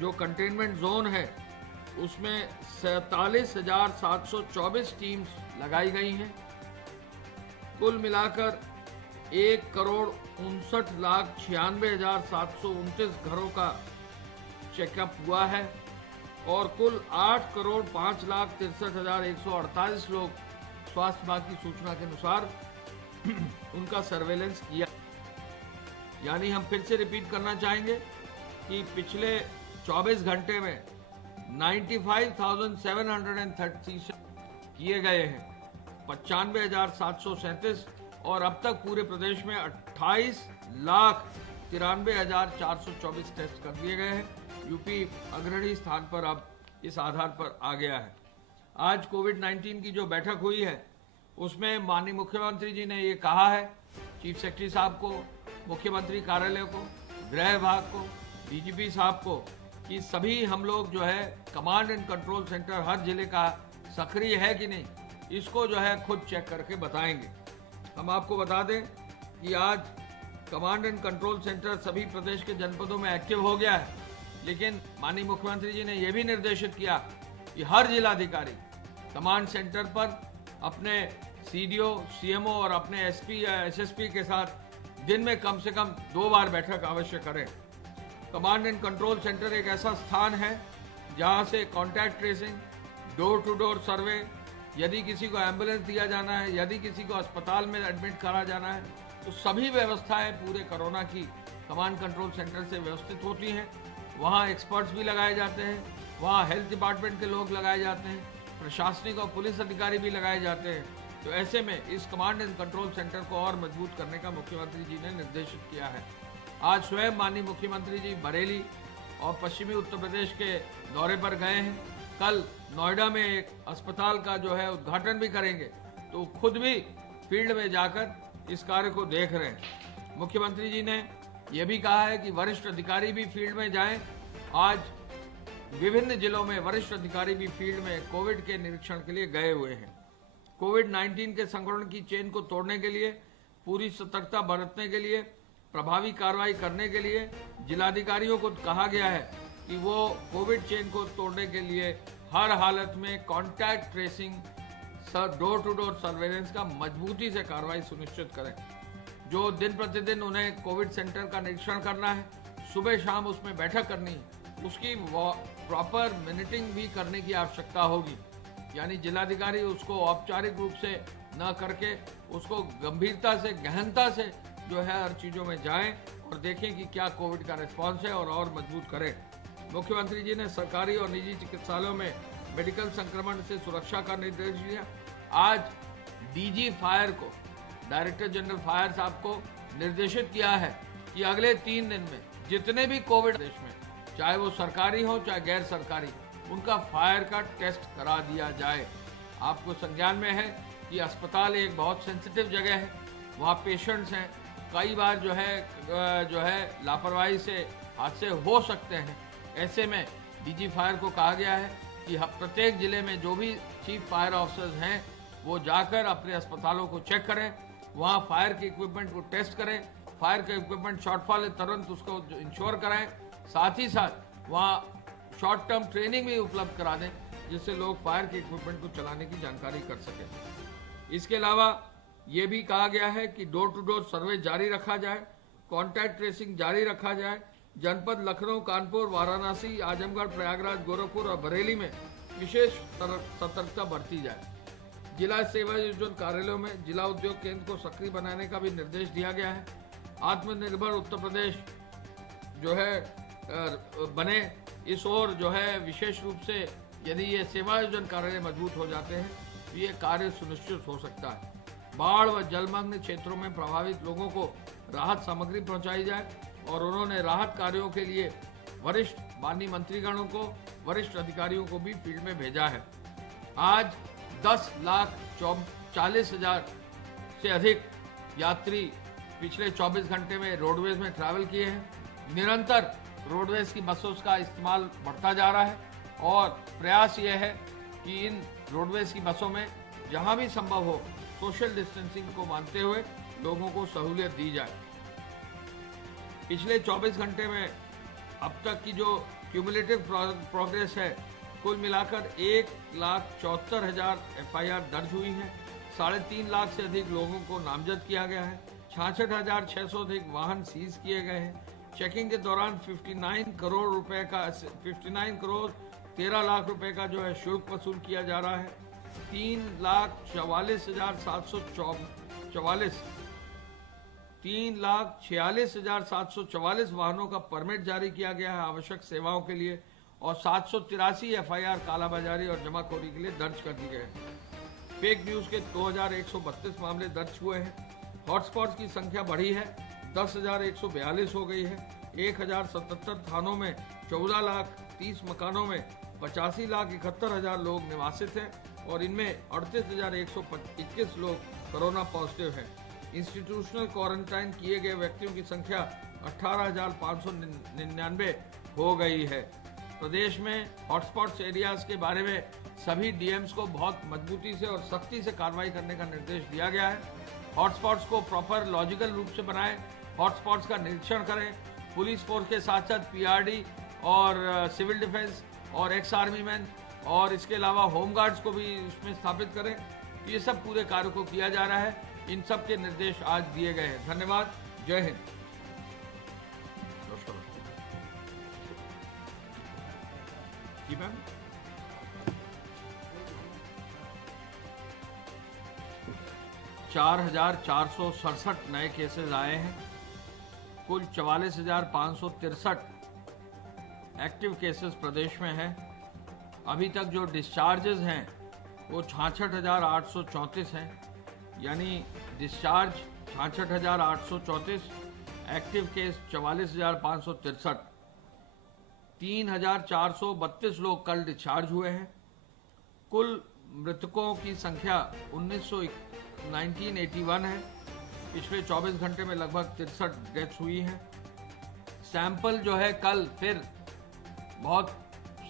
जो कंटेनमेंट जोन है उसमें 47,724 टीम्स लगाई गई हैं। कुल मिलाकर 1,59,96,729 घरों का चेकअप हुआ है और कुल 8,05,63,148 लोग स्वास्थ्य विभाग की सूचना के अनुसार उनका सर्वेलेंस किया। यानी हम फिर से रिपीट करना चाहेंगे कि पिछले 24 घंटे में 95,730 किए गए हैं, 95,737 और अब तक पूरे प्रदेश में 28,93,424 टेस्ट कर दिए गए हैं। यूपी अग्रणी स्थान पर अब इस आधार पर आ गया है। आज कोविड-19 की जो बैठक हुई है उसमें माननीय मुख्यमंत्री जी ने ये कहा है, चीफ सेक्रेटरी साहब को, मुख्यमंत्री कार्यालय को, गृह विभाग को, डीजीपी साहब को, कि सभी हम लोग जो है कमांड एंड कंट्रोल सेंटर हर जिले का सक्रिय है कि नहीं, इसको जो है खुद चेक करके बताएंगे। हम आपको बता दें कि आज कमांड एंड कंट्रोल सेंटर सभी प्रदेश के जनपदों में एक्टिव हो गया है, लेकिन माननीय मुख्यमंत्री जी ने यह भी निर्देशित किया कि हर जिलाधिकारी कमांड सेंटर पर अपने सीडीओ, सीएमओ और अपने एसपी या एसएसपी के साथ दिन में कम से कम 2 बार बैठक अवश्य करें। कमांड एंड कंट्रोल सेंटर एक ऐसा स्थान है जहां से contact tracing, door to door survey, यदि किसी को एम्बुलेंस दिया जाना है, यदि किसी को अस्पताल में एडमिट करा जाना है, तो सभी व्यवस्थाएं पूरे कोरोना की कमांड कंट्रोल सेंटर से व्यवस्थित होती हैं। वहाँ एक्सपर्ट्स भी लगाए जाते हैं, वहाँ हेल्थ डिपार्टमेंट के लोग लगाए जाते हैं, प्रशासनिक और पुलिस अधिकारी भी लगाए जाते हैं। तो ऐसे में इस कमांड एंड कंट्रोल सेंटर को और मजबूत करने का मुख्यमंत्री जी ने निर्देशित किया है। आज स्वयं माननीय मुख्यमंत्री जी बरेली और पश्चिमी उत्तर प्रदेश के दौरे पर गए हैं। कल नोएडा में एक अस्पताल का जो है उद्घाटन भी करेंगे, तो खुद भी फील्ड में जाकर इस कार्य को देख रहे हैं। मुख्यमंत्री जी ने यह भी कहा है कि वरिष्ठ अधिकारी भी फील्ड में जाएं। आज विभिन्न जिलों में वरिष्ठ अधिकारी भी फील्ड में कोविड के निरीक्षण के लिए गए हुए हैं। कोविड-19 के संक्रमण की चेन को तोड़ने के लिए, पूरी सतर्कता बरतने के लिए, प्रभावी कार्रवाई करने के लिए जिलाधिकारियों को कहा गया है कि वो कोविड चेन को तोड़ने के लिए हर हालत में contact tracing, door to door surveillance का मजबूती से कार्रवाई सुनिश्चित करें। जो दिन प्रतिदिन उन्हें कोविड सेंटर का निरीक्षण करना है, सुबह शाम उसमें बैठक करनी है, उसकी प्रॉपर मिनिटिंग भी करने की आवश्यकता होगी। यानी जिलाधिकारी उसको औपचारिक रूप से न करके उसको गंभीरता से, गहनता से जो है हर चीज़ों में जाएं और देखें कि क्या कोविड का रिस्पॉन्स है और मजबूत करें। मुख्यमंत्री जी ने सरकारी और निजी चिकित्सालयों में मेडिकल संक्रमण से सुरक्षा का निर्देश दिया। आज डीजी फायर को, डायरेक्टर जनरल फायर साहब को निर्देशित किया है कि अगले 3 दिन में जितने भी कोविड देश में, चाहे वो सरकारी हो चाहे गैर सरकारी, उनका फायर का टेस्ट करा दिया जाए। आपको संज्ञान में है कि अस्पताल एक बहुत सेंसिटिव जगह है, वहाँ पेशेंट्स हैं, कई बार जो है लापरवाही से हादसे हो सकते हैं। ऐसे में डीजी फायर को कहा गया है कि प्रत्येक जिले में जो भी चीफ फायर ऑफिसर्स हैं वो जाकर अपने अस्पतालों को चेक करें, वहाँ फायर के इक्विपमेंट को टेस्ट करें, फायर का इक्विपमेंट शॉर्टफॉल है तुरंत उसको इंश्योर कराएं, साथ ही साथ वहाँ शॉर्ट टर्म ट्रेनिंग भी उपलब्ध करा दें जिससे लोग फायर के इक्विपमेंट को चलाने की जानकारी कर सकें। इसके अलावा ये भी कहा गया है कि डोर टू डोर सर्वे जारी रखा जाए, कॉन्टैक्ट ट्रेसिंग जारी रखा जाए, जनपद लखनऊ, कानपुर, वाराणसी, आजमगढ़, प्रयागराज, गोरखपुर और बरेली में विशेष सतर्कता बरती जाए। जिला सेवा योजन कार्यालयों में जिला उद्योग केंद्र को सक्रिय बनाने का भी निर्देश दिया गया है। आत्मनिर्भर उत्तर प्रदेश जो है बने, इस ओर जो है विशेष रूप से यदि ये सेवा योजन कार्यालय मजबूत हो जाते हैं तो ये कार्य सुनिश्चित हो सकता है। बाढ़ व जलमग्न क्षेत्रों में प्रभावित लोगों को राहत सामग्री पहुंचाई जाए और उन्होंने राहत कार्यों के लिए वरिष्ठ माननीय मंत्रीगणों को, वरिष्ठ अधिकारियों को भी फील्ड में भेजा है। आज 10,40,000 से अधिक यात्री पिछले 24 घंटे में रोडवेज में ट्रैवल किए हैं। निरंतर रोडवेज की बसों का इस्तेमाल बढ़ता जा रहा है और प्रयास यह है कि इन रोडवेज की बसों में जहां भी संभव हो सोशल डिस्टेंसिंग को मानते हुए लोगों को सहूलियत दी जाए। पिछले 24 घंटे में अब तक की जो क्यूमुलेटिव प्रोग्रेस है, कुल मिलाकर 1,74,000 FIR दर्ज हुई है, 3.5 लाख से अधिक लोगों को नामजद किया गया है, 66,600 अधिक वाहन सीज किए गए हैं। चेकिंग के दौरान 59 करोड़ 13 लाख रुपए का जो है शुल्क वसूल किया जा रहा है। 3,46,744 वाहनों का परमिट जारी किया गया है आवश्यक सेवाओं के लिए और 783 FIR कालाबाजारी और जमाखोरी के लिए दर्ज कर दी गए हैं। फेक न्यूज के 2,132 मामले दर्ज हुए हैं। हॉटस्पॉट्स की संख्या बढ़ी है, 10,142 हो गई है। 1,077 थानों में 14,30,000 मकानों में 85,71,000 लोग निवासित हैं और इनमें 38,121 लोग कोरोना पॉजिटिव हैं। इंस्टीट्यूशनल क्वारंटाइन किए गए व्यक्तियों की संख्या 18,599 हो गई है। प्रदेश में हॉटस्पॉट्स एरियाज के बारे में सभी डीएम्स को बहुत मजबूती से और सख्ती से कार्रवाई करने का निर्देश दिया गया है। हॉटस्पॉट्स को प्रॉपर लॉजिकल रूप से बनाएं, हॉटस्पॉट्स का निरीक्षण करें, पुलिस फोर्स के साथ साथ PRD और सिविल डिफेंस और एक्स आर्मी मैन और इसके अलावा होमगार्ड्स को भी इसमें स्थापित करें। ये सब पूरे कार्य को किया जा रहा है। इन सब के निर्देश आज दिए गए हैं। धन्यवाद। जय हिंद। जी मैम। ,4,467 नए केसेस आए हैं। कुल 44,563 एक्टिव केसेस प्रदेश में हैं। अभी तक जो डिस्चार्जेस हैं वो 66,834 हैं, यानी डिस्चार्ज 66,834, एक्टिव केस 44,563। 3,432 लोग कल डिस्चार्ज हुए हैं। कुल मृतकों की संख्या 1981 है। पिछले 24 घंटे में लगभग 63 डेथ्स हुई हैं। सैंपल जो है कल फिर बहुत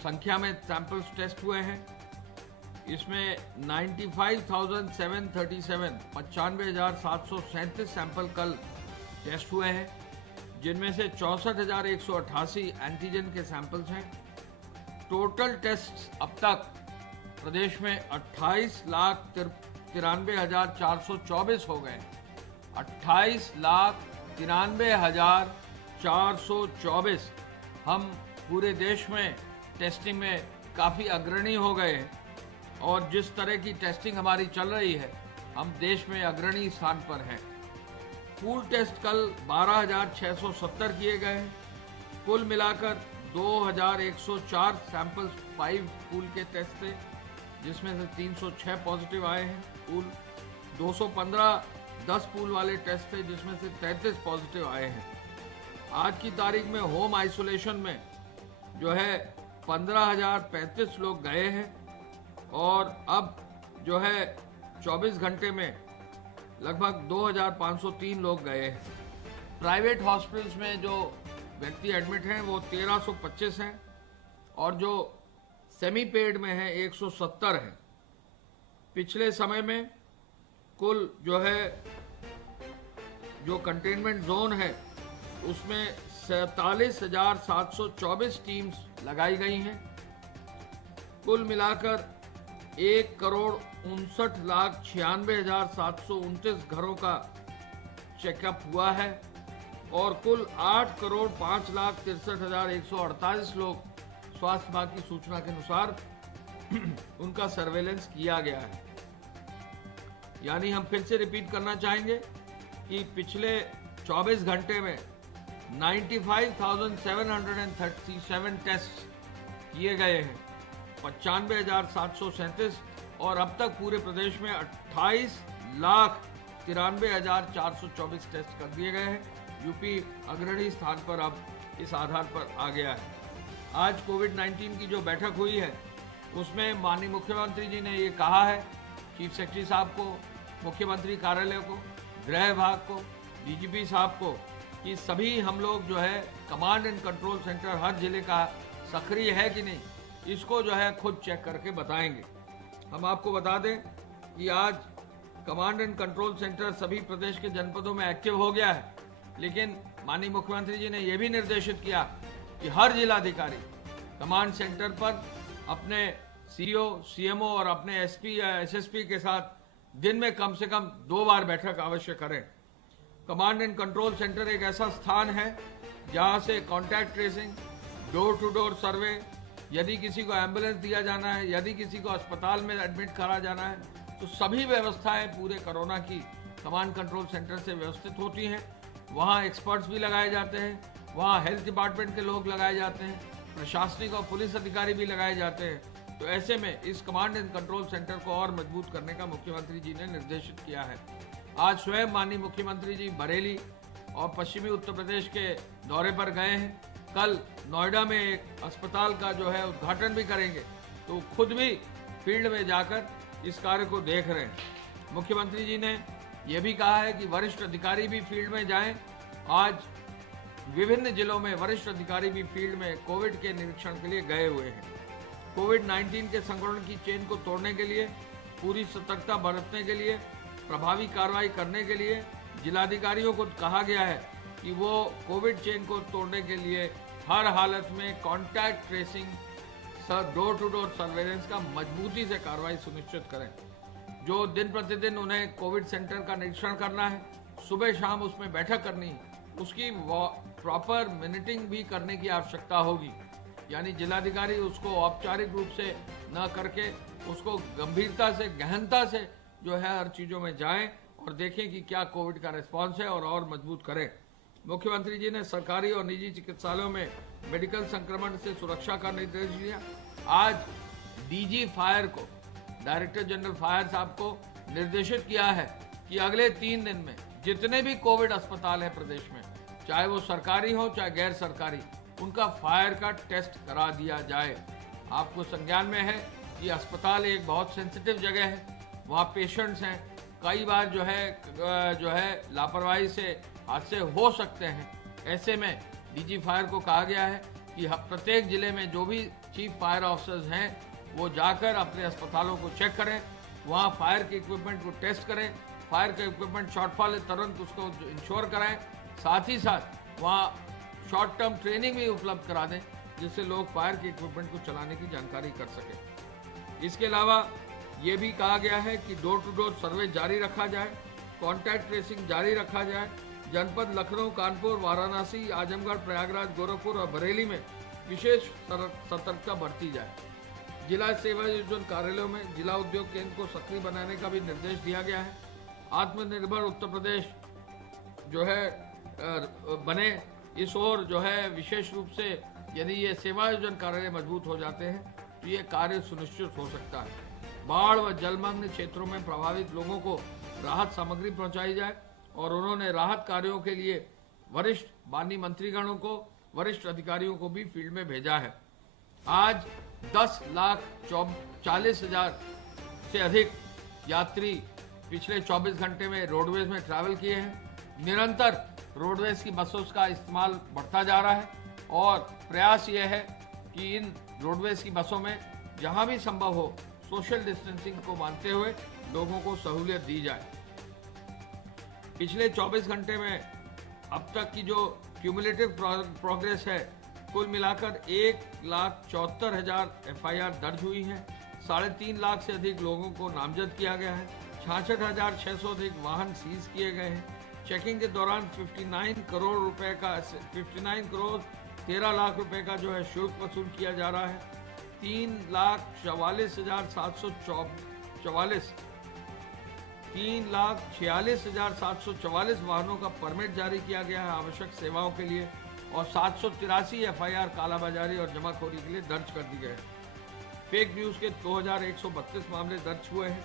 संख्या में सैंपल्स टेस्ट हुए हैं। इसमें 95,737 95,737 सैंपल कल टेस्ट हुए हैं, जिनमें से 64,188 एंटीजन के सैंपल्स हैं। टोटल टेस्ट अब तक प्रदेश में 28,93,424 हो गए। 28,93,424 हम पूरे देश में टेस्टिंग में काफ़ी अग्रणी हो गए हैं और जिस तरह की टेस्टिंग हमारी चल रही है हम देश में अग्रणी स्थान पर हैं। पूल टेस्ट कल 12,670 किए गए हैं। कुल मिलाकर 2,104 सैंपल्स 5 पूल के टेस्ट थे, जिसमें से 306 पॉजिटिव आए हैं। पूल 215 10 पूल वाले टेस्ट थे, जिसमें से 33 पॉजिटिव आए हैं। आज की तारीख में होम आइसोलेशन में जो है 15,035 लोग गए हैं और अब जो है 24 घंटे में लगभग 2503 लोग गए हैं। प्राइवेट हॉस्पिटल्स में जो व्यक्ति एडमिट हैं वो 1325 हैं और जो सेमी पेड में है 170 है। पिछले समय में कुल जो कंटेनमेंट जोन है उसमें 47,724 टीम्स लगाई गई हैं। कुल मिलाकर 1,59,96,729 घरों का चेकअप हुआ है और कुल 8,05,63,148 लोग स्वास्थ्य विभाग की सूचना के अनुसार उनका सर्वेलेंस किया गया है। यानी हम फिर से रिपीट करना चाहेंगे कि पिछले 24 घंटे में 95,737 टेस्ट किए गए हैं, 95,737 और अब तक पूरे प्रदेश में 28,93,424 टेस्ट कर दिए गए हैं। यूपी अग्रणी स्थान पर अब इस आधार पर आ गया है। आज कोविड-19 की जो बैठक हुई है उसमें माननीय मुख्यमंत्री जी ने ये कहा है, चीफ सेक्रेटरी साहब को, मुख्यमंत्री कार्यालय को, गृह विभाग को, डीजीपी साहब को, कि सभी हम लोग कमांड एंड कंट्रोल सेंटर हर जिले का सक्रिय है कि नहीं, इसको खुद चेक करके बताएंगे। हम आपको बता दें कि आज कमांड एंड कंट्रोल सेंटर सभी प्रदेश के जनपदों में एक्टिव हो गया है, लेकिन माननीय मुख्यमंत्री जी ने यह भी निर्देशित किया कि हर जिलाधिकारी कमांड सेंटर पर अपने सीईओ, सीएमओ और अपने एसपी या एसएसपी के साथ दिन में कम से कम 2 बार बैठक अवश्य करें। कमांड एंड कंट्रोल सेंटर एक ऐसा स्थान है जहां से contact tracing, door to door survey, यदि किसी को एम्बुलेंस दिया जाना है, यदि किसी को अस्पताल में एडमिट करा जाना है, तो सभी व्यवस्थाएं पूरे कोरोना की कमांड कंट्रोल सेंटर से व्यवस्थित होती हैं। वहाँ एक्सपर्ट्स भी लगाए जाते हैं, वहाँ हेल्थ डिपार्टमेंट के लोग लगाए जाते हैं, प्रशासनिक और पुलिस अधिकारी भी लगाए जाते हैं। तो ऐसे में इस कमांड एंड कंट्रोल सेंटर को और मजबूत करने का मुख्यमंत्री जी ने निर्देशित किया है। आज स्वयं माननीय मुख्यमंत्री जी बरेली और पश्चिमी उत्तर प्रदेश के दौरे पर गए हैं। कल नोएडा में एक अस्पताल का उद्घाटन भी करेंगे, तो खुद भी फील्ड में जाकर इस कार्य को देख रहे हैं। मुख्यमंत्री जी ने यह भी कहा है कि वरिष्ठ अधिकारी भी फील्ड में जाएं। आज विभिन्न जिलों में वरिष्ठ अधिकारी भी फील्ड में कोविड के निरीक्षण के लिए गए हुए हैं। कोविड-19 के संक्रमण की चेन को तोड़ने के लिए, पूरी सतर्कता बरतने के लिए, प्रभावी कार्रवाई करने के लिए जिलाधिकारियों को कहा गया है कि वो कोविड चेन को तोड़ने के लिए हर हालत में contact tracing, door to door surveillance का मजबूती से कार्रवाई सुनिश्चित करें। जो दिन प्रतिदिन उन्हें कोविड सेंटर का निरीक्षण करना है, सुबह शाम उसमें बैठक करनी है, उसकी प्रॉपर मिनिटिंग भी करने की आवश्यकता होगी। यानी जिलाधिकारी उसको औपचारिक रूप से न करके उसको गंभीरता से, गहनता से हर चीज़ों में जाएं और देखें कि क्या कोविड का रिस्पॉन्स है और मजबूत करें। मुख्यमंत्री जी ने सरकारी और निजी चिकित्सालयों में मेडिकल संक्रमण से सुरक्षा का निर्देश दिया। आज डीजी फायर को, डायरेक्टर जनरल फायर साहब को निर्देशित किया है कि अगले 3 दिन में जितने भी कोविड अस्पताल हैं प्रदेश में, चाहे वो सरकारी हो चाहे गैर सरकारी, उनका फायर का टेस्ट करा दिया जाए। आपको संज्ञान में है कि अस्पताल एक बहुत सेंसिटिव जगह है, वहाँ पेशेंट्स हैं, कई बार लापरवाही से हादसे हो सकते हैं। ऐसे में डीजी फायर को कहा गया है कि प्रत्येक जिले में जो भी चीफ फायर ऑफिसर्स हैं वो जाकर अपने अस्पतालों को चेक करें, वहाँ फायर के इक्विपमेंट को टेस्ट करें, फायर का इक्विपमेंट शॉर्टफॉल है तुरंत उसको इंश्योर कराएं, साथ ही साथ वहाँ शॉर्ट टर्म ट्रेनिंग भी उपलब्ध करा दें जिससे लोग फायर के इक्विपमेंट को चलाने की जानकारी कर सकें। इसके अलावा ये भी कहा गया है कि डोर टू डोर सर्वे जारी रखा जाए, कॉन्टैक्ट ट्रेसिंग जारी रखा जाए। जनपद लखनऊ, कानपुर, वाराणसी, आजमगढ़, प्रयागराज, गोरखपुर और बरेली में विशेष सतर्कता बरती जाए। जिला सेवा योजना कार्यालयों में जिला उद्योग केंद्र को सक्रिय बनाने का भी निर्देश दिया गया है। आत्मनिर्भर उत्तर प्रदेश बने, इस ओर विशेष रूप से यदि ये सेवा योजना कार्यालय मजबूत हो जाते हैं तो ये कार्य सुनिश्चित हो सकता है। बाढ़ व जलमग्न क्षेत्रों में प्रभावित लोगों को राहत सामग्री पहुंचाई जाए और उन्होंने राहत कार्यों के लिए वरिष्ठ माननीय मंत्रीगणों को, वरिष्ठ अधिकारियों को भी फील्ड में भेजा है। आज 10,40,000 से अधिक यात्री पिछले 24 घंटे में रोडवेज में ट्रैवल किए हैं। निरंतर रोडवेज की बसों का इस्तेमाल बढ़ता जा रहा है और प्रयास ये है कि इन रोडवेज की बसों में जहां भी संभव हो सोशल डिस्टेंसिंग को मानते हुए लोगों को सहूलियत दी जाए। पिछले 24 घंटे में अब तक की जो क्यूमुलेटिव प्रोग्रेस है, कुल मिलाकर 1,74,000 FIR दर्ज हुई है। 3.5 लाख से अधिक लोगों को नामजद किया गया है। 66,600 अधिक वाहन सीज किए गए हैं। चेकिंग के दौरान 59 करोड़ 13 लाख रुपए का जो है शुल्क वसूल किया जा रहा है। 3,46,744 वाहनों का परमिट जारी किया गया है आवश्यक सेवाओं के लिए और 783 FIR कालाबाजारी और जमाखोरी के लिए दर्ज कर दी गए। फेक न्यूज के 2,132 मामले दर्ज हुए हैं।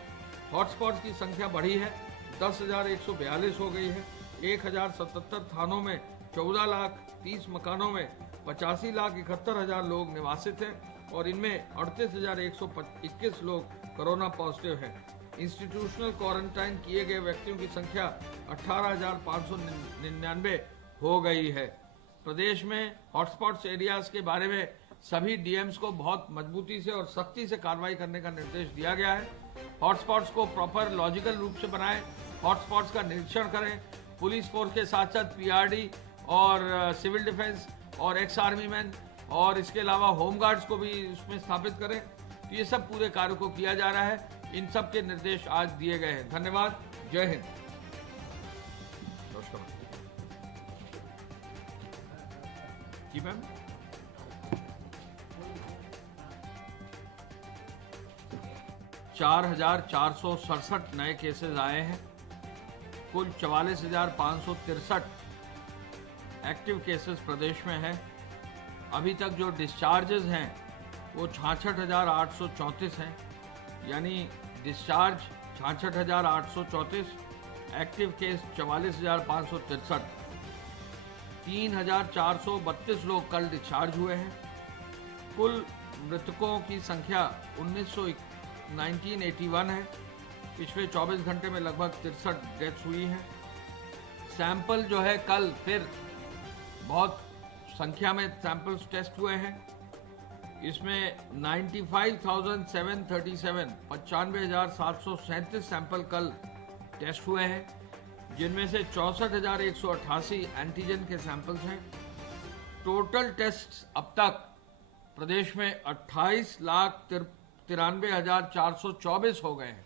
हॉटस्पॉट्स की संख्या बढ़ी है, 10,142 हो गई है। 1,077 थानों में 14,30,000 मकानों में 85,71,000 लोग निवासित हैं और इनमें 38,121 लोग कोरोना पॉजिटिव हैं। इंस्टीट्यूशनल क्वारंटाइन किए गए व्यक्तियों की संख्या 18,599 हो गई है। प्रदेश में हॉटस्पॉट्स एरियाज के बारे में सभी डीएम्स को बहुत मजबूती से और सख्ती से कार्रवाई करने का निर्देश दिया गया है। हॉटस्पॉट्स को प्रॉपर लॉजिकल रूप से बनाएं, हॉटस्पॉट्स का निरीक्षण करें। पुलिस फोर्स के साथ साथ PRD और सिविल डिफेंस और एक्स आर्मी मैन और इसके अलावा होमगार्ड्स को भी उसमें स्थापित करें। तो ये सब पूरे कार्य को किया जा रहा है। इन सब के निर्देश आज दिए गए हैं। धन्यवाद। जय हिंद। नमस्कार जी मैम। $4,467 नए केसेस आए हैं। कुल 44,563 एक्टिव केसेस प्रदेश में है। अभी तक जो डिस्चार्जेस हैं वो 66,834 हैं, यानी डिस्चार्ज 66,834, एक्टिव केस 44,563। 3,432 लोग कल डिस्चार्ज हुए हैं। कुल मृतकों की संख्या 1981 है। पिछले 24 घंटे में लगभग 63 डेथ्स हुई हैं। सैंपल जो है कल फिर बहुत संख्या में सैंपल्स टेस्ट हुए हैं। इसमें 95,737 95,737 सैंपल कल टेस्ट हुए हैं, जिनमें से 64,188 एंटीजन के सैंपल्स हैं। टोटल टेस्ट अब तक प्रदेश में 28,93,424 हो गए हैं।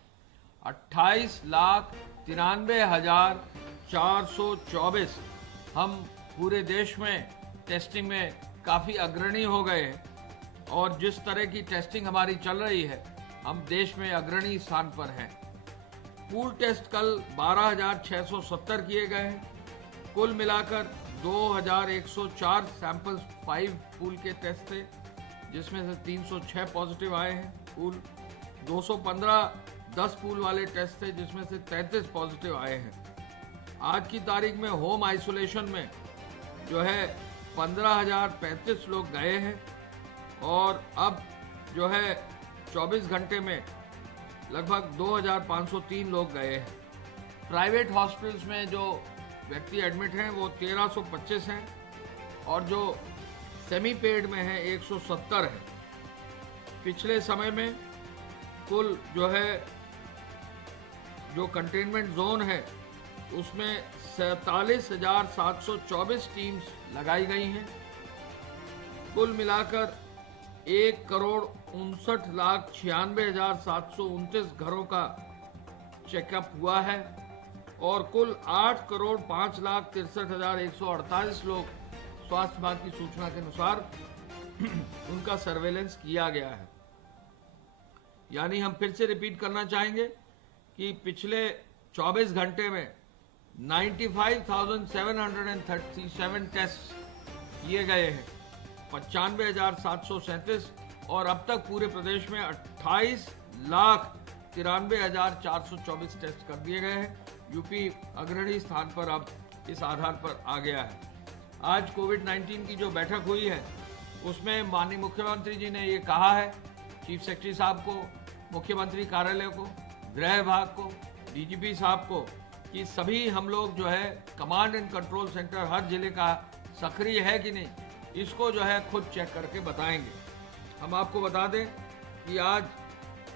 28,93,424 हम पूरे देश में टेस्टिंग में काफ़ी अग्रणी हो गए हैं और जिस तरह की टेस्टिंग हमारी चल रही है हम देश में अग्रणी स्थान पर हैं। पूल टेस्ट कल 12,670 किए गए हैं। कुल मिलाकर 2,104 सैंपल्स 5 पूल के टेस्ट थे, जिसमें से 306 पॉजिटिव आए हैं। पूल 215 10 पूल वाले टेस्ट थे, जिसमें से 33 पॉजिटिव आए हैं। आज की तारीख में होम आइसोलेशन में जो है 15,035 लोग गए हैं और अब जो है 24 घंटे में लगभग 2,503 लोग गए हैं। प्राइवेट हॉस्पिटल्स में जो व्यक्ति एडमिट हैं वो 1,325 हैं और जो सेमी पेड में है 170 है। पिछले समय में कुल जो है जो कंटेनमेंट जोन है उसमें 47,724 टीम्स लगाई गई हैं। कुल मिलाकर 1,59,96,729 घरों का चेकअप हुआ है और कुल 8,05,63,148 लोग स्वास्थ्य विभाग की सूचना के अनुसार उनका सर्वेलेंस किया गया है। यानी हम फिर से रिपीट करना चाहेंगे कि पिछले 24 घंटे में 95,737 टेस्ट किए गए हैं, 95,737 और अब तक पूरे प्रदेश में 28,93,424 टेस्ट कर दिए गए हैं। यूपी अग्रणी स्थान पर अब इस आधार पर आ गया है। आज कोविड-19 की जो बैठक हुई है उसमें माननीय मुख्यमंत्री जी ने ये कहा है, चीफ सेक्रेटरी साहब को, मुख्यमंत्री कार्यालय को, गृह विभाग को, डीजीपी साहब को कि सभी हम लोग जो है कमांड एंड कंट्रोल सेंटर हर जिले का सक्रिय है कि नहीं, इसको जो है खुद चेक करके बताएंगे। हम आपको बता दें कि आज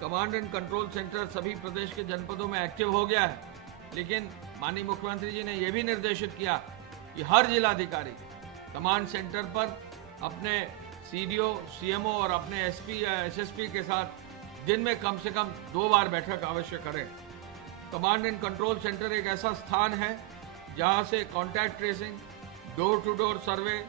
कमांड एंड कंट्रोल सेंटर सभी प्रदेश के जनपदों में एक्टिव हो गया है, लेकिन माननीय मुख्यमंत्री जी ने यह भी निर्देशित किया कि हर जिलाधिकारी कमांड सेंटर पर अपने सीडीओ, सीएमओ और अपने एसपी या एसएसपी के साथ दिन में कम से कम 2 बार बैठक अवश्य करें। कमांड एंड कंट्रोल सेंटर एक ऐसा स्थान है जहां से contact tracing, door to door survey,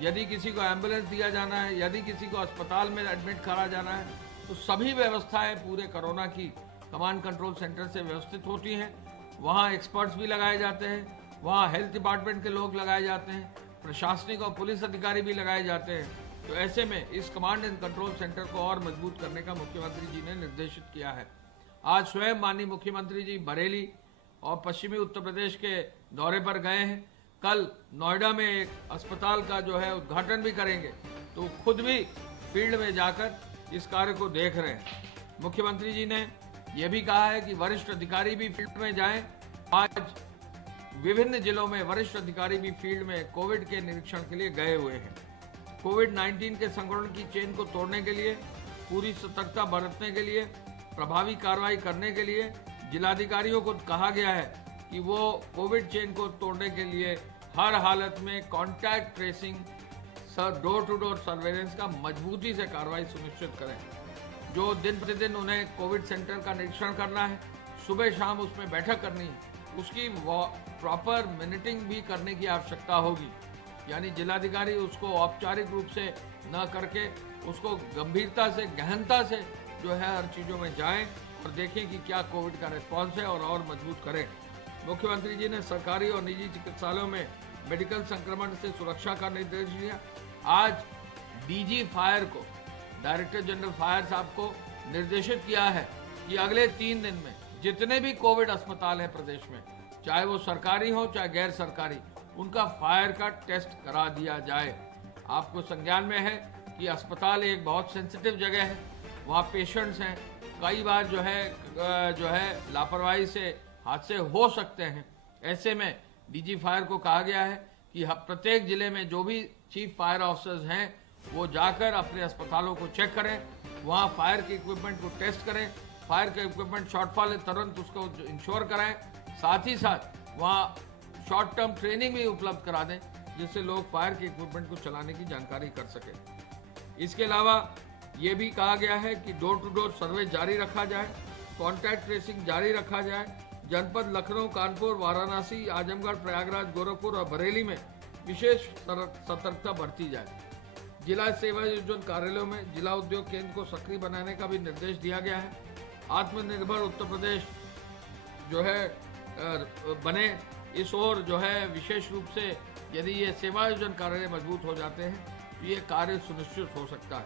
यदि किसी को एम्बुलेंस दिया जाना है, यदि किसी को अस्पताल में एडमिट करा जाना है, तो सभी व्यवस्थाएं पूरे कोरोना की कमांड कंट्रोल सेंटर से व्यवस्थित होती हैं। वहाँ एक्सपर्ट्स भी लगाए जाते हैं, वहाँ हेल्थ डिपार्टमेंट के लोग लगाए जाते हैं, प्रशासनिक और पुलिस अधिकारी भी लगाए जाते हैं। तो ऐसे में इस कमांड एंड कंट्रोल सेंटर को और मजबूत करने का मुख्यमंत्री जी ने निर्देशित किया है। आज स्वयं माननीय मुख्यमंत्री जी बरेली और पश्चिमी उत्तर प्रदेश के दौरे पर गए हैं। कल नोएडा में एक अस्पताल का जो है उद्घाटन भी करेंगे, तो खुद भी फील्ड में जाकर इस कार्य को देख रहे हैं। मुख्यमंत्री जी ने यह भी कहा है कि वरिष्ठ अधिकारी भी फील्ड में जाएं। आज विभिन्न जिलों में वरिष्ठ अधिकारी भी फील्ड में कोविड के निरीक्षण के लिए गए हुए हैं। कोविड-19 के संक्रमण की चेन को तोड़ने के लिए, पूरी सतर्कता बरतने के लिए, प्रभावी कार्रवाई करने के लिए जिलाधिकारियों को कहा गया है कि वो कोविड चेन को तोड़ने के लिए हर हालत में contact tracing, door to door surveillance का मजबूती से कार्रवाई सुनिश्चित करें। जो दिन प्रतिदिन उन्हें कोविड सेंटर का निरीक्षण करना है, सुबह शाम उसमें बैठक करनी है, उसकी प्रॉपर मिनिटिंग भी करने की आवश्यकता होगी। यानी जिलाधिकारी उसको औपचारिक रूप से न करके उसको गंभीरता से, गहनता से जो है हर चीज़ों में जाएं और देखें कि क्या कोविड का रिस्पॉन्स है और मजबूत करें। मुख्यमंत्री जी ने सरकारी और निजी चिकित्सालयों में मेडिकल संक्रमण से सुरक्षा का निर्देश दिया। आज डीजी फायर को, डायरेक्टर जनरल फायर साहब को निर्देशित किया है कि अगले 3 दिन में जितने भी कोविड अस्पताल हैं प्रदेश में, चाहे वो सरकारी हो चाहे गैर सरकारी, उनका फायर का टेस्ट करा दिया जाए। आपको संज्ञान में है कि अस्पताल एक बहुत सेंसिटिव जगह है, वहाँ पेशेंट्स हैं, कई बार जो है लापरवाही से हादसे हो सकते हैं। ऐसे में डीजी फायर को कहा गया है कि प्रत्येक जिले में जो भी चीफ फायर ऑफिसर्स हैं वो जाकर अपने अस्पतालों को चेक करें, वहाँ फायर के इक्विपमेंट को टेस्ट करें, फायर का इक्विपमेंट शॉर्टफॉल है तुरंत उसको इंश्योर कराएं, साथ ही साथ वहाँ शॉर्ट टर्म ट्रेनिंग भी उपलब्ध करा दें जिससे लोग फायर के इक्विपमेंट को चलाने की जानकारी कर सकें। इसके अलावा ये भी कहा गया है कि डोर टू डोर सर्वे जारी रखा जाए, कॉन्टैक्ट ट्रेसिंग जारी रखा जाए। जनपद लखनऊ, कानपुर, वाराणसी, आजमगढ़, प्रयागराज, गोरखपुर और बरेली में विशेष सतर्कता बरती जाए। जिला सेवा योजन कार्यालयों में जिला उद्योग केंद्र को सक्रिय बनाने का भी निर्देश दिया गया है। आत्मनिर्भर उत्तर प्रदेश जो है बने, इस ओर जो है विशेष रूप से यदि ये सेवा योजन कार्यालय मजबूत हो जाते हैं तो ये कार्य सुनिश्चित हो सकता है।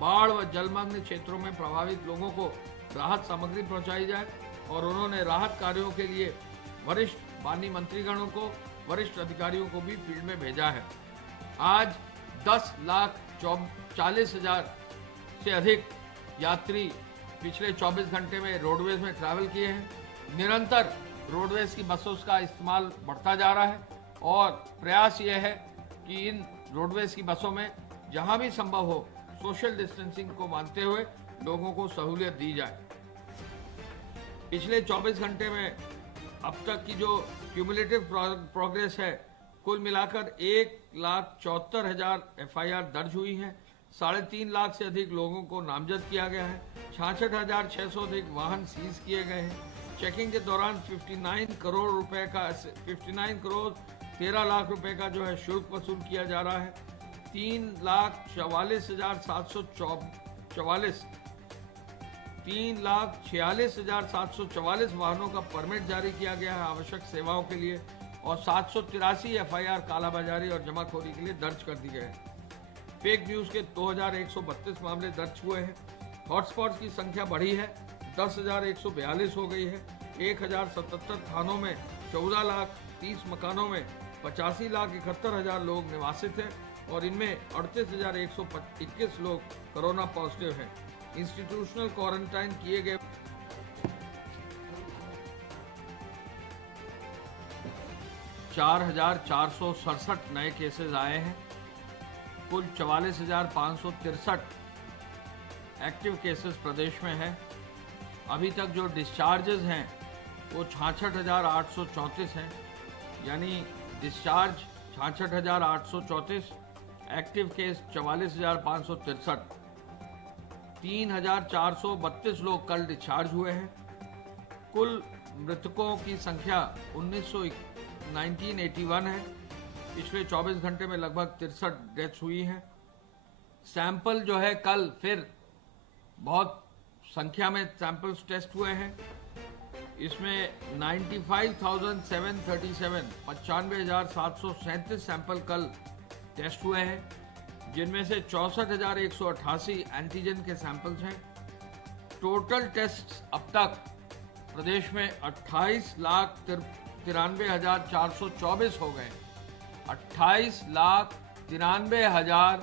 बाढ़ व जलमग्न क्षेत्रों में प्रभावित लोगों को राहत सामग्री पहुंचाई जाए और उन्होंने राहत कार्यों के लिए वरिष्ठ माननीय मंत्रीगणों को, वरिष्ठ अधिकारियों को भी फील्ड में भेजा है। आज 10,40,000 से अधिक यात्री पिछले 24 घंटे में रोडवेज में ट्रैवल किए हैं। निरंतर रोडवेज की बसों का इस्तेमाल बढ़ता जा रहा है और प्रयास यह है कि इन रोडवेज की बसों में जहां भी संभव हो सोशल डिस्टेंसिंग को मानते हुए लोगों को सहूलियत दी जाए। पिछले 24 घंटे में अब तक की जो क्यूमुलेटिव प्रोग्रेस है, कुल मिलाकर 1,74,000 FIR दर्ज हुई है। 3.5 लाख से अधिक लोगों को नामजद किया गया है। 66,600 अधिक वाहन सीज किए गए हैं। चेकिंग के दौरान 59 करोड़ 13 लाख रुपए का जो है शुल्क वसूल किया जा रहा है। 3,46,744 वाहनों का परमिट जारी किया गया है आवश्यक सेवाओं के लिए और 783 FIR कालाबाजारी और जमाखोरी के लिए दर्ज कर दी गए हैं। फेक न्यूज के 2,132 मामले दर्ज हुए हैं। हॉटस्पॉट्स की संख्या बढ़ी है, 10,142 हो गई है। 1,077 थानों में 14,30 मकानों में 85,71,000 लोग निवासित हैं और इनमें 38,121 लोग कोरोना पॉजिटिव हैं। इंस्टीट्यूशनल क्वारंटाइन किए गए 4,467 नए केसेस आए हैं। कुल 44,563 एक्टिव केसेस प्रदेश में हैं। अभी तक जो डिस्चार्जेस हैं वो 66,834 हैं, यानी डिस्चार्ज 66,834, एक्टिव केस 44,563। 3,432 लोग कल डिस्चार्ज हुए हैं। कुल मृतकों की संख्या 1981 है। पिछले 24 घंटे में लगभग 63 डेथ्स हुई हैं। सैंपल जो है कल फिर बहुत संख्या में सैंपल्स टेस्ट हुए हैं। इसमें 95,737 95,737 सैंपल कल टेस्ट हुए हैं, जिनमें से 64,188 एंटीजन के सैंपल्स हैं। टोटल टेस्ट अब तक प्रदेश में 28,93,424 हो गए। 28,93,424